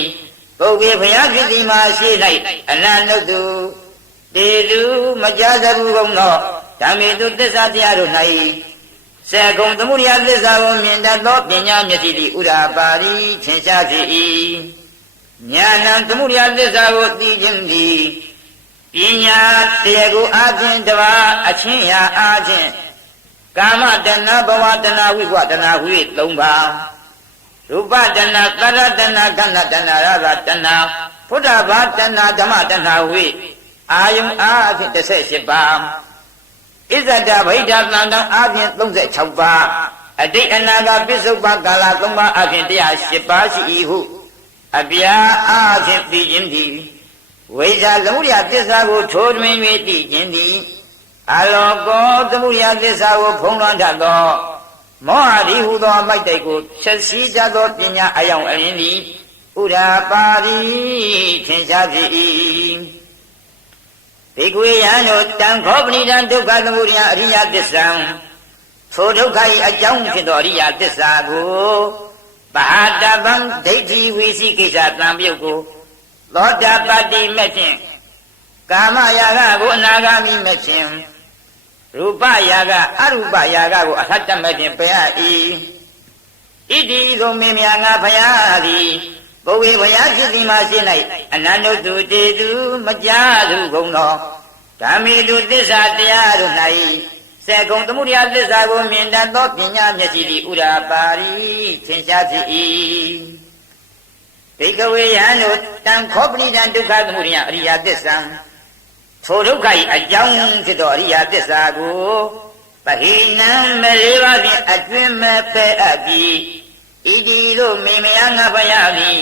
ပုဂ္ဂေဖယားဖြစ်သည်မှာရှိ၌အနန္တတုတေတုမကြားသဘူးကုန်သောဓမ္မေတုသစ္စာတရားတို့၌စက္ကုံသမုဒယသစ္စာကိုမြင်တတ်သောပညာမျက်စိသည်ဥဒ္ဓပါရိထင်ရှားဖြစ်၏ဉာဏံသမုဒယသစ္စာကိုသိခြင်းသည်ပညာတရားကိုအားဖြင့်တပါးအချင်းရာအားဖြင့်ကာမတဏ္ဍဘဝတဏ္ဍဝိဘဝတဏ္ဍဝိ3ပါးရူပတဏ္ဍသရတဏ္ဍကဏ္ဍတဏ္ဍရသတဏ္ဍဘုဒ္ဓဘာတဏ္ဍဓမ္မတဏ္ဍဝိအာယုံအားဖြင့်18ပါးဣဇဒဗိဒ္ဓသံတံအားဖြင့်36ပါးအတိတ်အနာဂတ်ပစ္စုပ္ပန်ကာလ3ပါးအားဖြင့်108ပါးရှိ၏ဟုအပြာအားဖြင့်သိခြင်းသည်ဝိဇ္ဇာသမုဒယသစ္စာကိုထိုးထွင်း၍သိခြင်းသည်အလောကောသမုဒယသစ္စာကိုဖုံးလွှမ်းတတ်သောမောဟရိဟုသောအမိုက်တိုက်ကိုချက်စီးကြသောပညာအယောင်အလင်းသည်ဥဒ္ဓပါရိထင်ရှားဖြစ်၏ဘေကွေယံတို့တံခောပဏိတံဒုက္ခသမုဒယအရိယသစ္စာထိုဒုက္ခ၏အကြောင်းဖြစ်သောအရိယသစ္စာကိုပါတဗံဒိဋ္ဌိဝိသိကိစ္စတံပြုတ်ကိုသောတာပတ္တိမဲ့ဖြင့်ကာမရာဂကိုအနာဂါမိမဲ့ဖြင့်ရူပရာဂအရူပရာဂကိုအဟတ္တမဲ့ဖြင့်ပယ်၏ဣ တိသောမင်းများငါဖယားသည်ဘုဝေဘုရားဖြစ်သည်မှာရှင်း၌အနန္တုတုတေတုမကြားသူကုန်သောဓမ္မေတုသစ္စာတရားတို့၌စေကုံသမှုတရားသစ္စာကိုမြင်တတ်သောပညာမျက်စိသည်ဥရာပါရိသင်ရှားဖြစ်၏ဒိဋ္ဌဝေယံတို့တံခောပရိဒံဒုက္ခသမှုတရားအရိယသစ္စာထိုဒုက္ခ၏အကြောင်းဖြစ်သောအရိယသစ္စာကိုပဟိနံမလေးပါးဖြင့်အတွင်မဲ့ပဲ့အပ်ပြီးဣတိတို့မေမယငါဖယားသည်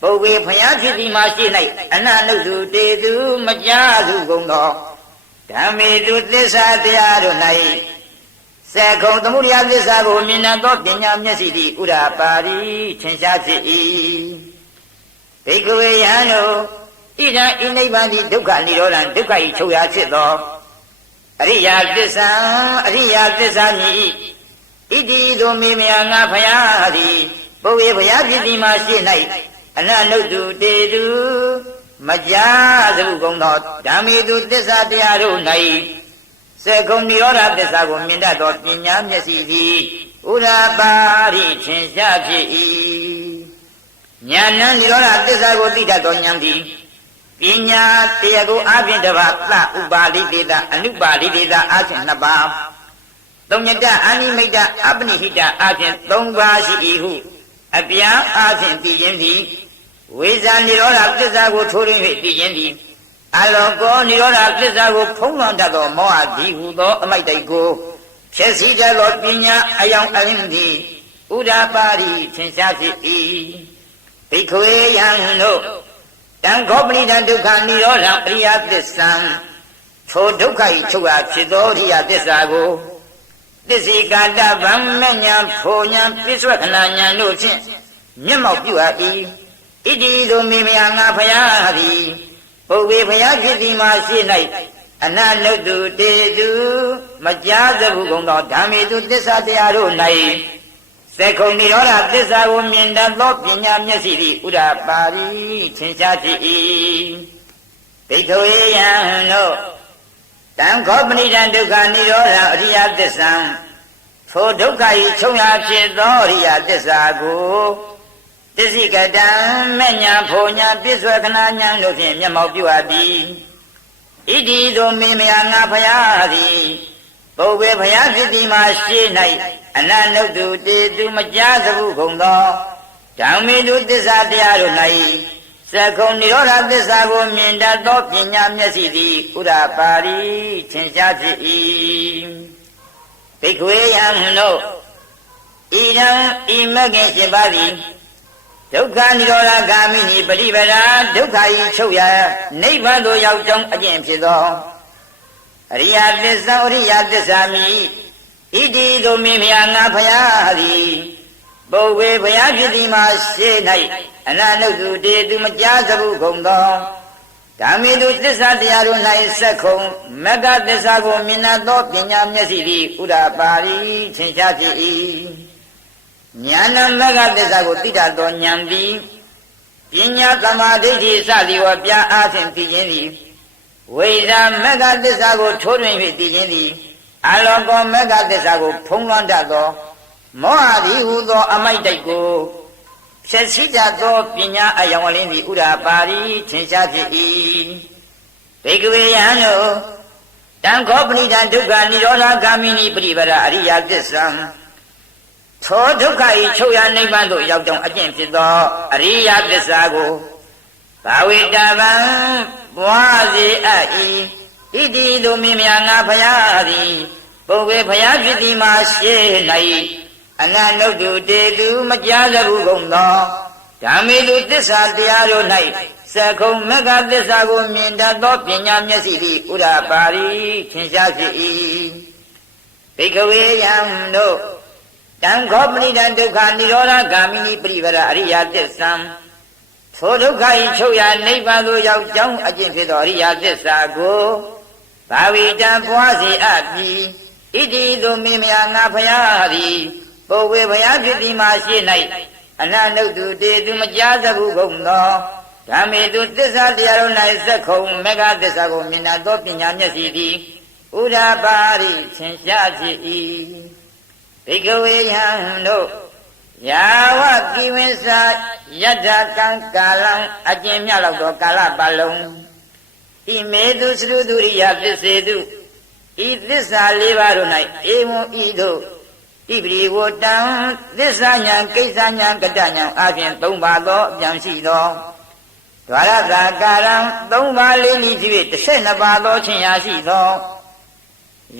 ပုဗ္ဗေဖယားဖြစ်သည်မှာရှိ၌အနန္တုတုတေသူမကြားသူကုန်သောဓမ္မေတုသစ္စာတရားတို့၌စေကုံသမှုတရားသစ္စာကိုမြင်တတ်သောပညာမျက်စိသည်ဥရာပါရိထင်ရှားဖြစ်၏ဘိက္ခဝေယံတို့ဣဒံဤနိဗ္ဗာန်သည်ဒုက္ခនិရောဓံဒုက္ခ၏ချုပ်ရာဖြစ်သောအရိယာသစ္စာအရိယာသစ္စာမြည်ဣတိသောမေမယငါဖယားသည်ပုဗ္ဗေဘုရားဖြစ်သည်မှာရှိ၌အနန္တုတုတေတုမကြားသဟုကုန်သောဓမ္မေတုသစ္စာတရားတို့၌စေကုံនិရောဓသစ္စာကိုမြင်တတ်သောပညာမျက်စိသည်ဥရာပါရိထင်ရှားဖြစ်၏ဉာဏ်និရောဓသစ္စာကိုသိတတ်သောဉာဏ်သည်ပညာတရားကိုအပြင်တစ်ပါးသဥပါလိတေတအနုပါလိတေတအပြင်နှစ်ပါးသုံးညတအာနိမိတ်အပနိဟိတအပြင်သုံးပါးရှိ၏ဟုအပြန်အပြင်သိခြင်းသည်ဝိဇာនិရောဓသစ္စာကိုထိုးရင်း၍သိခြင်းသည်အလောကောនិရောဓသစ္စာကိုဖုံးလွှမ်းတတ်သောမောဟသည်ဟုသောအမိုက်တိုက်ကိုဖြစ်စီတတ်သောပညာအယောင်အလင်းသည်ဥဒါပါရိထင်ရှားဖြစ်၏ဘိက္ခဝေယံတို့တံခောပရိဒံဒုက္ခនិရောဓံအရိယသစ္စာထိုဒုက္ခ၏ချုပ်ရာဖြစ်သောအရိယသစ္စာကိုသစ္စေကာတဗမ္မဉ္ဇဉ်ဖိုဉ္ဇဉ်ပိစ္ဆွခဏဉ္ဇဉ်တို့ဖြင့်မျက်မှောက်ပြုအပ်၏ဣတိသောမေမယငါဖယားသည်ပုဗ္ဗေဘုရားဖြစ်သည်မှာရှိ၌အနန္တုတုတေတုမကြားသဟုကုန်သောဓမ္မေတုသစ္စာတရားတို့၌စေကုံនិရောဓသစ္စာကိုမြင်တတ်သောပညာမျက်စိသည်ဥရာပါရိထင်ရှားဖြစ်၏ဘိက္ခဝေယံတို့တံခောပဏိတံဒုက္ခនិရောဓအရိယသစ္စာထိုဒုက္ခ၏ချုပ်ရာဖြစ်သောအရိယသစ္စာကိုတစ္ဆိကတံမဉ္ဇဉ်ဖိုဉ္ဇဉ်ပိစ္ဆွခဏဉ္ဇဉ်တို့ဖြင့်မျက်မှောက်ပြုအပ်သည်ဣတိသောမေမယငါဖယားသည်ပုဗ္ဗေဘုရားဖြစ်သည်မှာရှိ၌အနန္တုတုတေတုမကြားသဟုကုန်သောဓမ္မေတုသစ္စာတရားတို့၌စကုံនិရောဓသစ္စာကိုမြင်တတ်သောပညာမျက်စိသည်ဥရာပါရိထင်ရှားဖြစ်၏ဘိက္ခဝေယံတို့ဣဒံဤမဂ္ဂင်7ပါးသည်ဒုက္ခនិရောဓဂာမိနိပရိပဒါဒုက္ခ၏ချုပ်ရာနိဗ္ဗာန်သို့ရောက်ကြောင်းအကျင့်ဖြစ်သောအရိယသစ္စာအရိယသစ္စာမိဣတိသို့မင်းမြာငါဖယားသည်ပုဗ္ဗေဘုရားဖြစ်သည်မှာရှေ့၌အနန္တုတုတေသူမကြားသဟုကုန်သောဓမ္မေတုသစ္စာတရားတို့၌ဆက်ခုံမဂ္ဂသစ္စာကိုမြင်တတ်သောပညာမျက်စိသည်ဥရာပါရိထင်ရှားဖြစ်၏ဉာဏ်မဂ္ဂသစ္စာကိုသိတတ်သောဉာဏ်သည်ပညာသမာဓိဋ္ဌိစသည်ဝပြအားဖြင့်သိခြင်းသည်ဝိရာမဂ္ဂသစ္စာကိုထိုးထွင်း၍သိခြင်းသည်အလောကောမဂ္ဂသစ္စာကိုဖုံးလွှမ်းတတ်သောမောဟသည်ဟူသောအမိုက်တိုက်ကိုဖြည့်ဆည်းတတ်သောပညာအယောင်အလင်းသည်ဥရာပါရိထင်ရှားဖြစ်၏ဘိက္ခဝေယံတို့တံခောပဏိတံဒုက္ခនិရောဓဂာမိနိပရိပဒါအရိယသစ္စာထိုဒုက္ခ၏ချုပ်ရာနိဗ္ဗာန်သို့ရောက်ကြောင်းအကျင့်ဖြစ်သောအရိယသစ္စာကိုဘာဝိတဗံပွားစေအပ်၏ဣတိသို့မင်းမြာငါဖယားသည်ပုဗ္ဗေဘုရားဖြစ်သည်မှာရှေ့၌အနန္တုတုတေသူမကြားသဟုကုန်သောဓမ္မေတုသစ္စာတရားတို့၌စကုံမဂ္ဂသစ္စာကိုမြင်တတ်သောပညာမျက်စိသည်ဥရာပါရိထင်ရှားဖြစ်၏ဘိက္ခဝေယံတို့တံခောပဏိတံဒုက္ခនិရောဓဂာမိနိပရိပဒါအရိယသစ္စာထိုဒုက္ခ၏ချုပ်ရာနိဗ္ဗာန်သို့ရောက်ကြောင်းအကျင့်ဖြစ်သောအရိယသစ္စာကိုဘာဝိတံပွားစေအပ်ပြီးဣတိသို့မင်းမြာငါဖယားသည်ပုဗ္ဗေဘုရားဖြစ်သည်မှာရှိ၌အနန္တုတုတေသူမကြားသဟုကုန်သောဓမ္မေတုသစ္စာတရားတို့၌ဆက်ခုံမဂ္ဂသစ္စာကိုမြင်တတ်သောပညာမျက်စိသည်ဥဒါပါရိထင်ရှားဖြစ်၏ဘိက္ခဝေယံတို့ ယာဝကိဝိသယတ္ထကံကာလံအကျဉ်းမြလောက်သောကာလပတ်လုံးဣမေတုသရုတုရိယပစ္စေတုဤသစ္စာ၄ပါးတို့၌ဧဝံဤသို့ဣပရိဝတံသစ္စာညာကိစ္စညာကတညာအပြင်၃ပါးသောအပြန်ရှိသောဒွါရတာကာရံ၃ပါးလေးဤဖြစ်12ပါးသောခြင်းရာရှိသော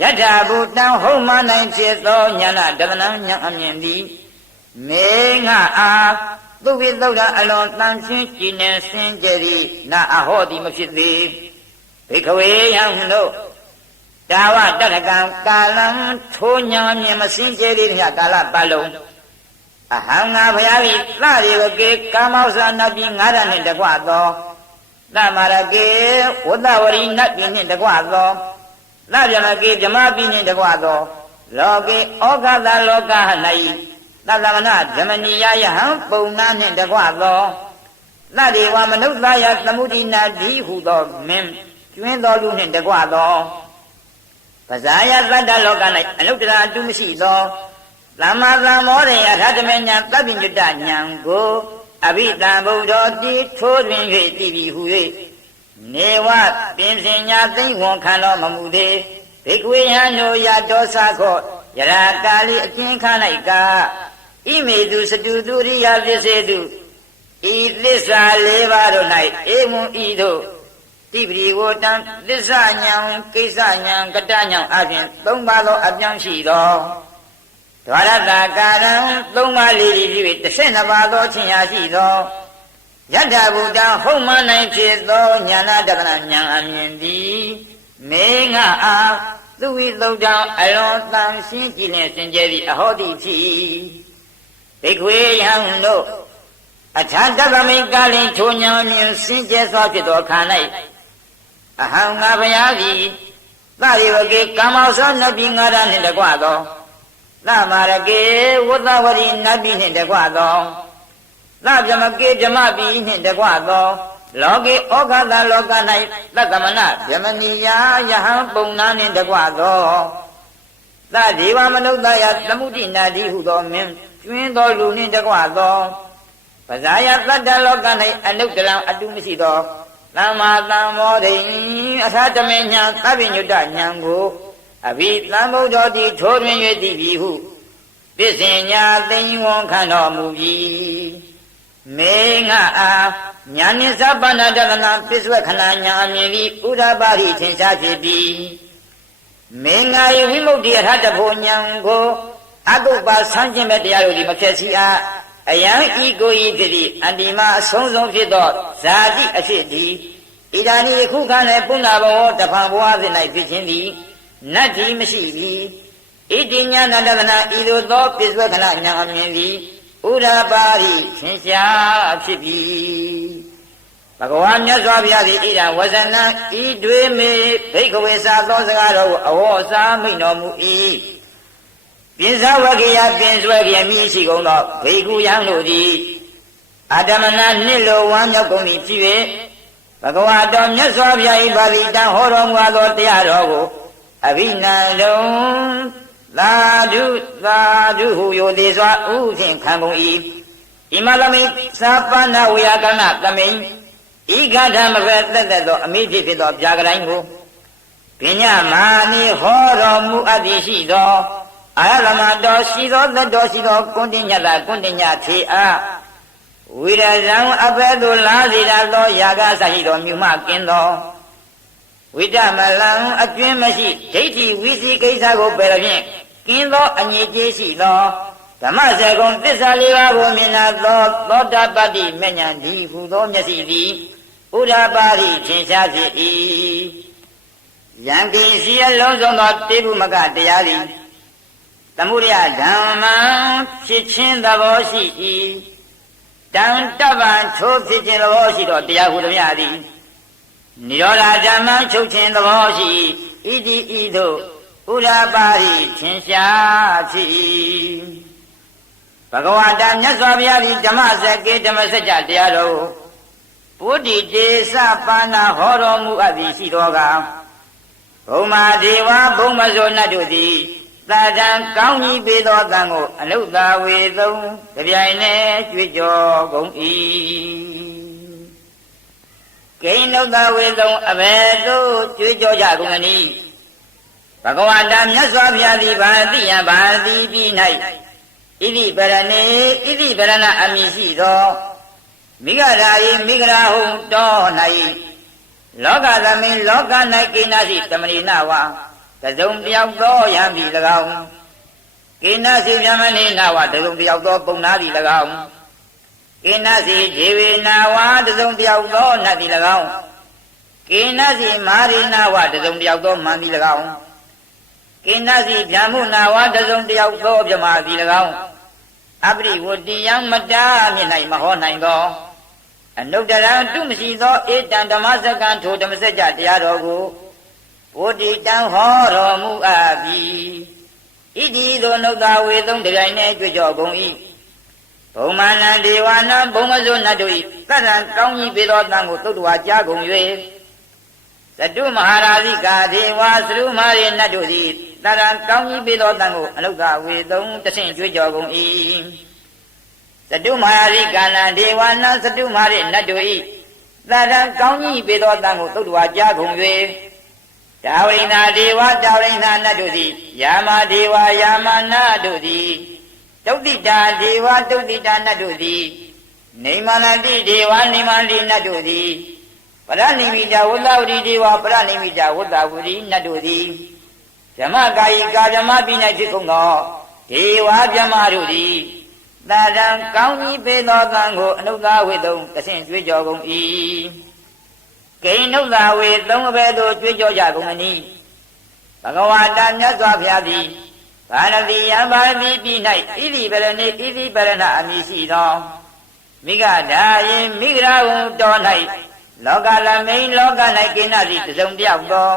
ယတ္ထဘူတံဟုတ်မှနိုင်ဖြစ်သောညာနာတမနံညာအမြင်သည်မေငါအားသူဝိသုဒ္ဓအလွန်တန်ရှင်းကြည်နေစင်ကြ၏နာအဟောသည်မဖြစ်သေးဘိခဝေယံတို့တာဝတတကံကာလံထိုးညာမြင်မစင်ကြ၏မြတ်ကာလပတ်လုံးအဟံငါဘုရား၏သရေဝကေကာမောဇာနတ်ပြည်9ရနှင့်တကွသောသမရကေဝတ္တဝရီနတ်ပြည်နှင့်တကွသောသဗ္ဗမကေဗြဟ္မာပြည်နှင့်တကွသောလောကေဩဃသလောက၌သတ္တမနဓမ္မနိယယဟံပုံနာနှင့်တကွသောသတ္တေဝမနုဿာယသမုဒိနာတိဟုသောမင်းကျွင်းတော်လူနှင့်တကွသောပဇာယသတ္တလောက၌အလုတ္တရာအတုမရှိသောသမ္မာသမ္မောရိယရတ္တမေညာသဗ္ဗညုတ္တညာကိုအဘိဓမ္ဗုဒ္ဓောတိထိုးတွင်၍တည်ပြီဟု၍နေဝပင်စင်ညာသိမ့်ဝန်ခံတော်မမူသေးဘိက္ခွေယံတို့ရတောသခောယရာကာလိအကျဉ်းခ၌ကဣမေတုစတုသူရိယပစ္စေတုဤသစ္စာ၄ပါးတို့၌ဧဝံဤသို့တိပရိဝတံသစ္စာညာကိစ္စညာကတညာအပြင်၃ပါးသောအပြောင်းရှိသောဒွါရတာကာရံ၃ပါးလေးဖြစ်၍12ပါးသောခြင်းရာရှိသောယတ္ထဘူတံဟုတ်မှနိုင်ဖြစ်သောညာနာတပနာညာအမြင်သည်မေငါအားသူဝိသုဒ္ဓံအလွန်တန်ရှင်းကြည်လင်စင်ကြယ်သည့်အဟောတိဖြစ်ဘိက္ခွေယံတို့အခြားတပမိတ်ကာလင်ထိုညာမြင်စင်ကြယ်စွာဖြစ်သောခါ၌အဟံငါဘုရားသည်သရိဝကေကာမောဇောနတ်ပြည်9ရနှင့်တကွသောသမရကေဝတ္တဝရီနတ်ပြည်နှင့်တကွသောသဗ္ဗမကေဗြဟ္မာပြည်နှင့်တကွသောလောကေဩဃသလောက၌သတ္တမနဗြဟ္မဏီယယဟံပုံနာနှင့်တကွသောသဒေဝမနုဿာယသမုဒိနာတိဟုသောမင်းကျွင်းသောလူနှင့်တကွသောပဇာယသတ္တလောက၌အနုတ္တရံအတုမရှိသောသမ္မာသမ္မောရိအထာတမေညာသဗ္ဗညုတညာကိုအဘိသံဗုဒ္ဓောတိထိုးတွင်၍တည်ပြီဟုပစ္စင်ညာသိဉ္ဝံခံတော်မူပြီမေငါအားညာနိသဗ္ဗနာတကနာပစ္စဝခဏညာအမြင်ပြီးဥဒ္ဓပါရိသင်္ချာဖြစ်ပြီမေငါ၏ဝိမု ക്തി အထတဖို့ညာကိုအကုပ္ပဆန်းခြင်းမဲ့တရားတို့ဒီမဖြစ်စီအားအယံဤကိုဤတည်းအန္တိမအဆုံးဆုံးဖြစ်သောဇာတိအဖြစ်သည်ဣဒာနိခုခံ၌ပုဏ္ဏဘဝတဖန်ဘဝစဉ်၌ဖြစ်ခြင်းသည်နတ္တိမရှိပြီဣတိညာနတနာဤသို့သောပစ္စဝခဏညာအမြင်သည်ဥဒ္ဓပါရိသင်္ချာဖြစ်ပြီဘဂဝါမြတ်စွာဘုရားသည်ဣဒံဝဇနံဤတွေမေဘိက္ခဝေသာသောစကားတော်ကိုအဝေါ်စားမိန့်တော်မူ၏ပိဇဝကေယပင်စွဲပြေမြည်ရှိကုန်သောဘေကုယံတို့သည်အာတမနာနှစ်လိုဝမ်းမြောက်ကုန်သည်ဖြစ်၍ဘဂဝါတော်မြတ်စွာဘုရား၏ပါဠိတံဟောတော်မူသောတရားတော်ကိုအဘိနန္ဒံသာဓုသာဓုဟုယောသေးစွာဥဖြင့်ခံကုန်၏ဣမသမိသာပန္နဝေယကဏသမိန်ဤဂဋ္ဌမဘဲသက်သက်သောအမိဖြစ်သောဗျာကတိုင်းကိုပညာမာနိဟောတော်မူအပ်သည်ရှိသောအာရမတော်ရှိသောသက်တော်ရှိသောကွန်တင်ညတာကွန်တင်ညထေအားဝိရဇံအဘဲသို့လားစီသောယာကဆရှိသောမြူမကင်းသောဝိတမလံအကျွင်းမရှိဒိဋ္ဌိဝိသိကိစ္စကိုပယ်ဖြင့်ကင်းသောအငြိကျေးရှိသောဓမ္မစကုံသစ္စာလေးပါးကိုမြင်လာသောသောတာပတ္တိမဉ္ဇဉ်ဒီဟူသောမျက်စိသည်ဥဒ္ဓပါရိထင်ရှားဖြစ်၏ယံကိစီအလုံးစုံသောတေဘုမကတရားသည်သမုဒယဓမ္မံဖြစ်ခြင်းသဘောရှိ၏တံတပ္ပံထိုးဖြစ်ခြင်းသဘောရှိသောတရားဟုသမျှသည်နိရောဓဓမ္မချုပ်ခြင်းသဘောရှိဣတိဤသို့ဥဒ္ဓပါရိထင်ရှားဖြစ်၏ဘဂဝတာမြတ်စွာဘုရားသည်ဓမ္မစကေဓမ္မစကြာတရားတော်ပုဒ္ဓိတေသပါဏဟောတော်မူအပ်သည်ရှိသောကဘုံမာဒေဝဘုံမဇောနတ်တို့သည် သာတံကောင်းကြီးပေးသောတန်ကိုအနုသာဝေသုံးကြပြိုင်နဲ့ကြွေးကြော်ကုန်၏ကိဉ္နုသာဝေသုံးအဘယ်သို့ကြွေးကြော်ကြကုန်သနည်းဘဂဝတာမြတ်စွာဘုရားသည်ဘာတိယဘာတိပြီး၌ဣတိပရဏေဣတိပရဏအမည်ရှိသောမိဂရာယိမိဂရာဟုတော၌လောကသမင်းလောက၌ကိဏစီတမဏိနဝတစုံတယောက်သောယံပြီး၎င်းကိဏစီဗျမဏိနဝတစုံတယောက်သောပုံနာပြီး၎င်းကိဏစီဇေဝေနဝတစုံတယောက်သောနတ်ပြီး၎င်းကိဏစီမာရိနဝတစုံတယောက်သောမန်ပြီး၎င်းကိဏစီဗျာမုနာဝတစုံတယောက်သောဗြဟ္မာပြီး၎င်းအပရိဝတိယံမတာမြင့်၌မဟောနိုင်သောအနုတ္တရံတုမရှိသောဧတံဓမ္မစကံထိုဓမ္မစကြာတရားတော်ကိုဘုဒ္ဓတံဟောတော်မူအပ်ပြီဣတိသောနုဿဝေသုံးတရားနှင့်ကြွကြော်ကုန်၏ဘုံမာနံဒေဝနာဘုံမဇုနတ်တို့၏သတ္တံကောင်းကြီးပေသောတန်ကိုသုတ္တဝါကြားကုန်၍သတုမဟာရာဇိကာဒေဝသရုမာရေနတ်တို့သည်သတ္တံကောင်းကြီးပေသောတန်ကိုအနုဿဝေသုံးတဆင့်ကြွကြော်ကုန်၏သတုမဟာရိကာနံဒေဝနာသတုမာရေနတ်တို့၏သတ္တံကောင်းကြီးပေသောတန်ကိုသုတ္တဝါကြားကုန်၍တာဝရိနာဒေဝတာဝရိနာနတ်တို့သည်ယာမဒေဝယာမနာတို့သည်တုတ်တိတာဒေဝတုတ်တိတာနတ်တို့သည်နေမနတိဒေဝနေမတိနတ်တို့သည်ပရဏိမိတာဝတ္တဝတိဒေဝပရဏိမိတာဝတ္တဝတိနတ်တို့သည်ဓမ္မကာယိကာဓမ္မပိ၌ဖြစ်ကုန်သောဒေဝဗြဟ္မာတို့သည်သာတံကောင်းကြီးပေသောကံကိုအနုဿဝေသုံးတဆင့်ကြွေးကြော်ကုန်၏ကိဉ္နုဿဝေသုံးအဘယ်သို့ကြွေးကြော်ကြကုန်သနည်းဘဂဝတာမြတ်စွာဘုရားသည်ဗာရတိယံဗာရတိပြည်၌ဣတိပရဏေဣတိပရဏအမည်ရှိသောမိဂဒါယိမိဂရာဟုတော်၌လောကလမိန်လောက၌ကိဏစီတစုံတယောက်သော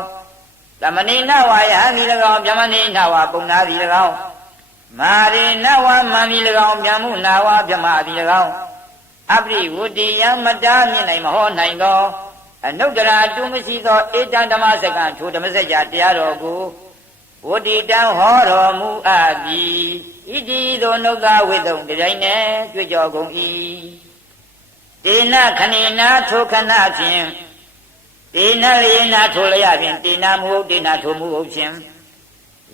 သမဏိနဝါယဟံဒီ၎င်းဗျမဏိနဝါပုံနာဒီ၎င်းမာရိနဝါမံဒီ၎င်းဗျမုနာဝါဗျမဒီ၎င်းအပရိဝတ္တိယံမတာမြင့်နိုင်မဟောနိုင်သောအနုတ္တရာတုမရှိသောဧတံဓမ္မစကံထိုဓမ္မစကြာတရားတော်ကိုဝတ္တိတံဟောတော်မူအပ်ပြီဣတိသောနုဿဝေသုံးတရားနှင့်ကြွကြော်ကုန်၏တေနခဏိနာထိုခဏဖြင့်တေနလေနာထိုလျဖြင့်တေနမုဟုတ်တေနထိုမုဟုတ်ဖြင့်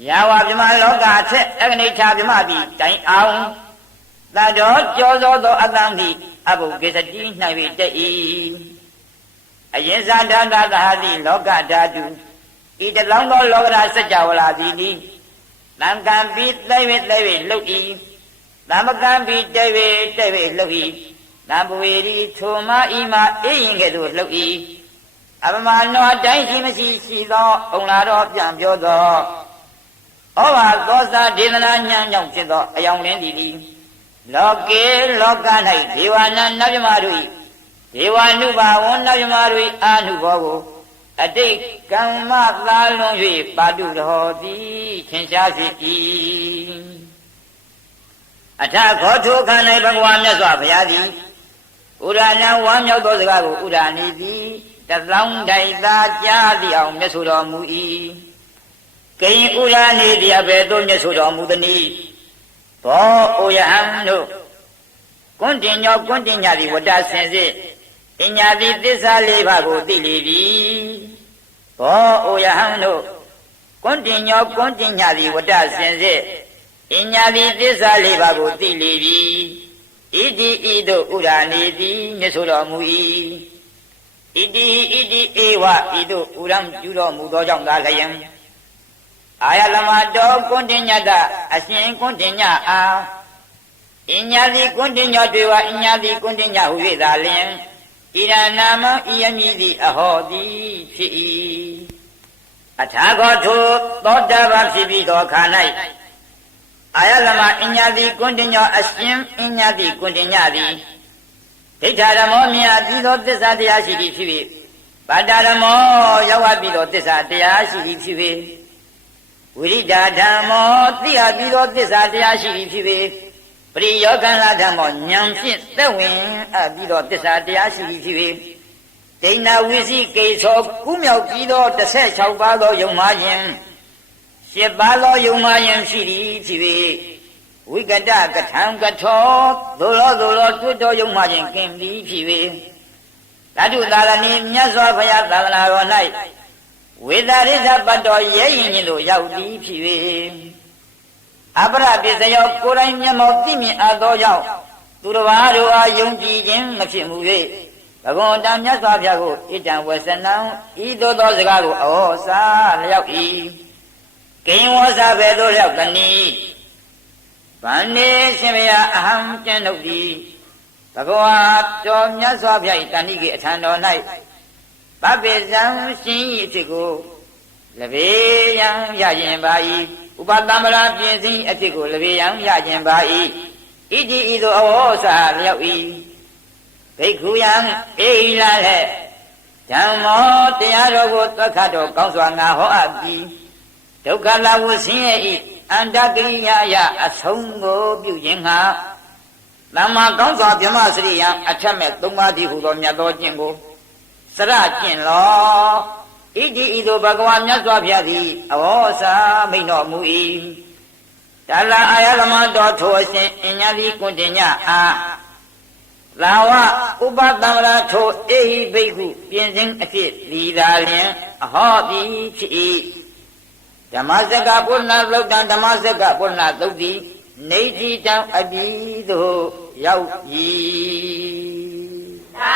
ယာဝဗြဟ္မာလောကအထက်အဂနိဋ္ဌဗြဟ္မာပြီတိုင်အောင်သတ္တောကြောသောသောအတ္တံသည်အဘုဂေစတိ၌၍တည်၏အယင်္ဇာဓာတသဟတိလောကဓာတုဤတလောင်းသောလောကဓာစัจ java လာသည်နိသံကံပိသိဝေသိဝေလှုပ်၏သမကံပိတေဝေတေဝေလှုပ်၏နံဘဝေရီထိုမဤမှာအေးရင်ကဲ့သို့လှုပ်၏အပမနောတိုင်းရှိမရှိရှိသောအုံလာတော်ပြန်ပြောသောဩဘာသောစာဒေသနာညံ့ကြောင့်ဖြစ်သောအယောင်လင်းသည်လောကေလောက၌ဒေဝနာနတ်မြမတို့၏ဒေဝနုဘာဝနတ်မြမတို့၏အာနုဘောကိုအတိတ်ကမ္မသာလွန်၍ပါတုတော်သည်ထင်ရှားစေ၏အထခောထိုခန္ဓာဘဂဝါမြတ်စွာဘုရားသည်ဥရဏဝမ်းမြောက်သောစကားကိုဥရဏီသည်တလောင်းတိုင်သာကြားသည်အောင်မြတ်ဆိုတော်မူ၏ကိဉ္ဥရဏီသည်အဘယ်သို့မြတ်ဆိုတော်မူသနည်းဘောဩယဟံတို့ကွန်းတင်ညောကွန်းတင်ညသည်ဝတ္တစင်စစ်အညာတိသစ္စာလေးပါးကိုသိလေပြီဘောဩယဟံတို့ကွန်းတင်ညောကွန်းတင်ညသည်ဝတ္တစင်စစ်အညာတိသစ္စာလေးပါးကိုသိလေပြီဣတိဤသို့ဥရဏီသည်မြတ်ဆိုတော်မူ၏ဣတိဧဝဤသို့ဥရံပြုတော်မူသောကြောင့်သာလျင်အာယလမတော်ကွန်းတင်ညတအရှင်ကွန်းတင်ညအားအညာတိကွန်းတင်ညတွေဝအညာတိကွန်းတင်ညဟု၍သာလျင်ဣရနာမဤယမည်သည်အဟောသည်ဖြစ်၏အထာဂောထုသောတာပန်ဖြစ်ပြီးသောခါ၌အာယလမအညာတိကွန်းတင်ညအရှင်အညာတိကွန်းတင်ညသည်ဒိဋ္ဌာရမောမြတ်ပြီးသောသစ္စာတရားရှိသည်ဖြစ်၍ဗတ္တရမောရောက်ပြီးသောသစ္စာတရားရှိသည်ဖြစ်၍ဝိရိဒာဓမ္မောသိအပ်ပြီးသောသစ္စာတရားရှိသည်ဖြစ်၍ပရိယောဂန္လဓမ္မောဉာဏ်ဖြင့်သက်ဝင်အပ်ပြီးသောသစ္စာတရားရှိသည်ဖြစ်၍ဒိဏဝိသိကိသောကုမြောက်ပြီးသော16ပါးသောယုံမှားခြင်း ရှစ်ပါးသောယုံမှယံရှိသည်ဖြစ်၍ဝိကတကထံကထောသို့လောတွတ်တော်ယုံမှခြင်းကင်သည်ဖြစ်၍ဓာတုသာရဏီမြတ်စွာဘုရားသာသနာတော်၌ဝေဒရိသပတ်တော်ရဲရင်ခြင်းတို့ရောက်သည်ဖြစ်၍အပရပိစယောကိုယ်တိုင်မျက်မှောက်သိမြင်အပ်သောကြောင့်သူတစ်ပါးတို့အားယုံကြည်ခြင်းမဖြစ်မှု၍ဘဂဝန္တမြတ်စွာဘုရားကိုဣတံဝေစနံဤသို့သောစကားကိုဩစာလျောက်၏ကိဉ္ဝောစာပဲသို့လျောက်သနည်းဗန္နေရှင်ဘုရားအဟံကျင့်တို့သည်ဘဂဝါတော်မြတ်စွာဘုရား၏တဏှိကေအထံတော်၌ပပိဇံရှင်၏အဖြစ်ကိုလဘေယံရခြင်းပါ၏ဥပတမ္ပရာပြင်စည်းအဖြစ်ကိုလဘေယံရခြင်းပါ၏ဣတိဤသို့ဩစာလျောက်၏ဘိက္ခုယံအေဟိလာဟဲ့ဓမ္မောတရားတော်ကိုသက္ခတော်ကောင်းစွာငါဟောအပ်ပြီးဒုက္ခလာဝဆင်းရဲ့ဤအန္တကိရိယာယအဆုံးကိုပြုခြင်းငှာသမ္မာကောင်းစွာဗြဟ္မစရိယံအထက်မဲ့သုံးပါးတည်းဟူသောမြတ်သောကျင့်ကိုစရကျင့်လောဣတိဤသို့ဘဂဝါမြတ်စွာဘုရားသည်အဝေါစာမိန့်တော်မူ၏ဒါလအာယလမတော်ထိုအရှင်အညာတိကွန်တင်ညအားလာဝဥပတံဝရထိုအေဟိဘိက္ခုပြင်စင်အဖြစ်လီသာလျင်အဟောတိဖြစ်၏ဓမ္မစကပုဏ္ဏသုတ်တံဓမ္မစကပုဏ္ဏသုတ်တိနေတိတံအပြီးသို့ရောက်၏သာ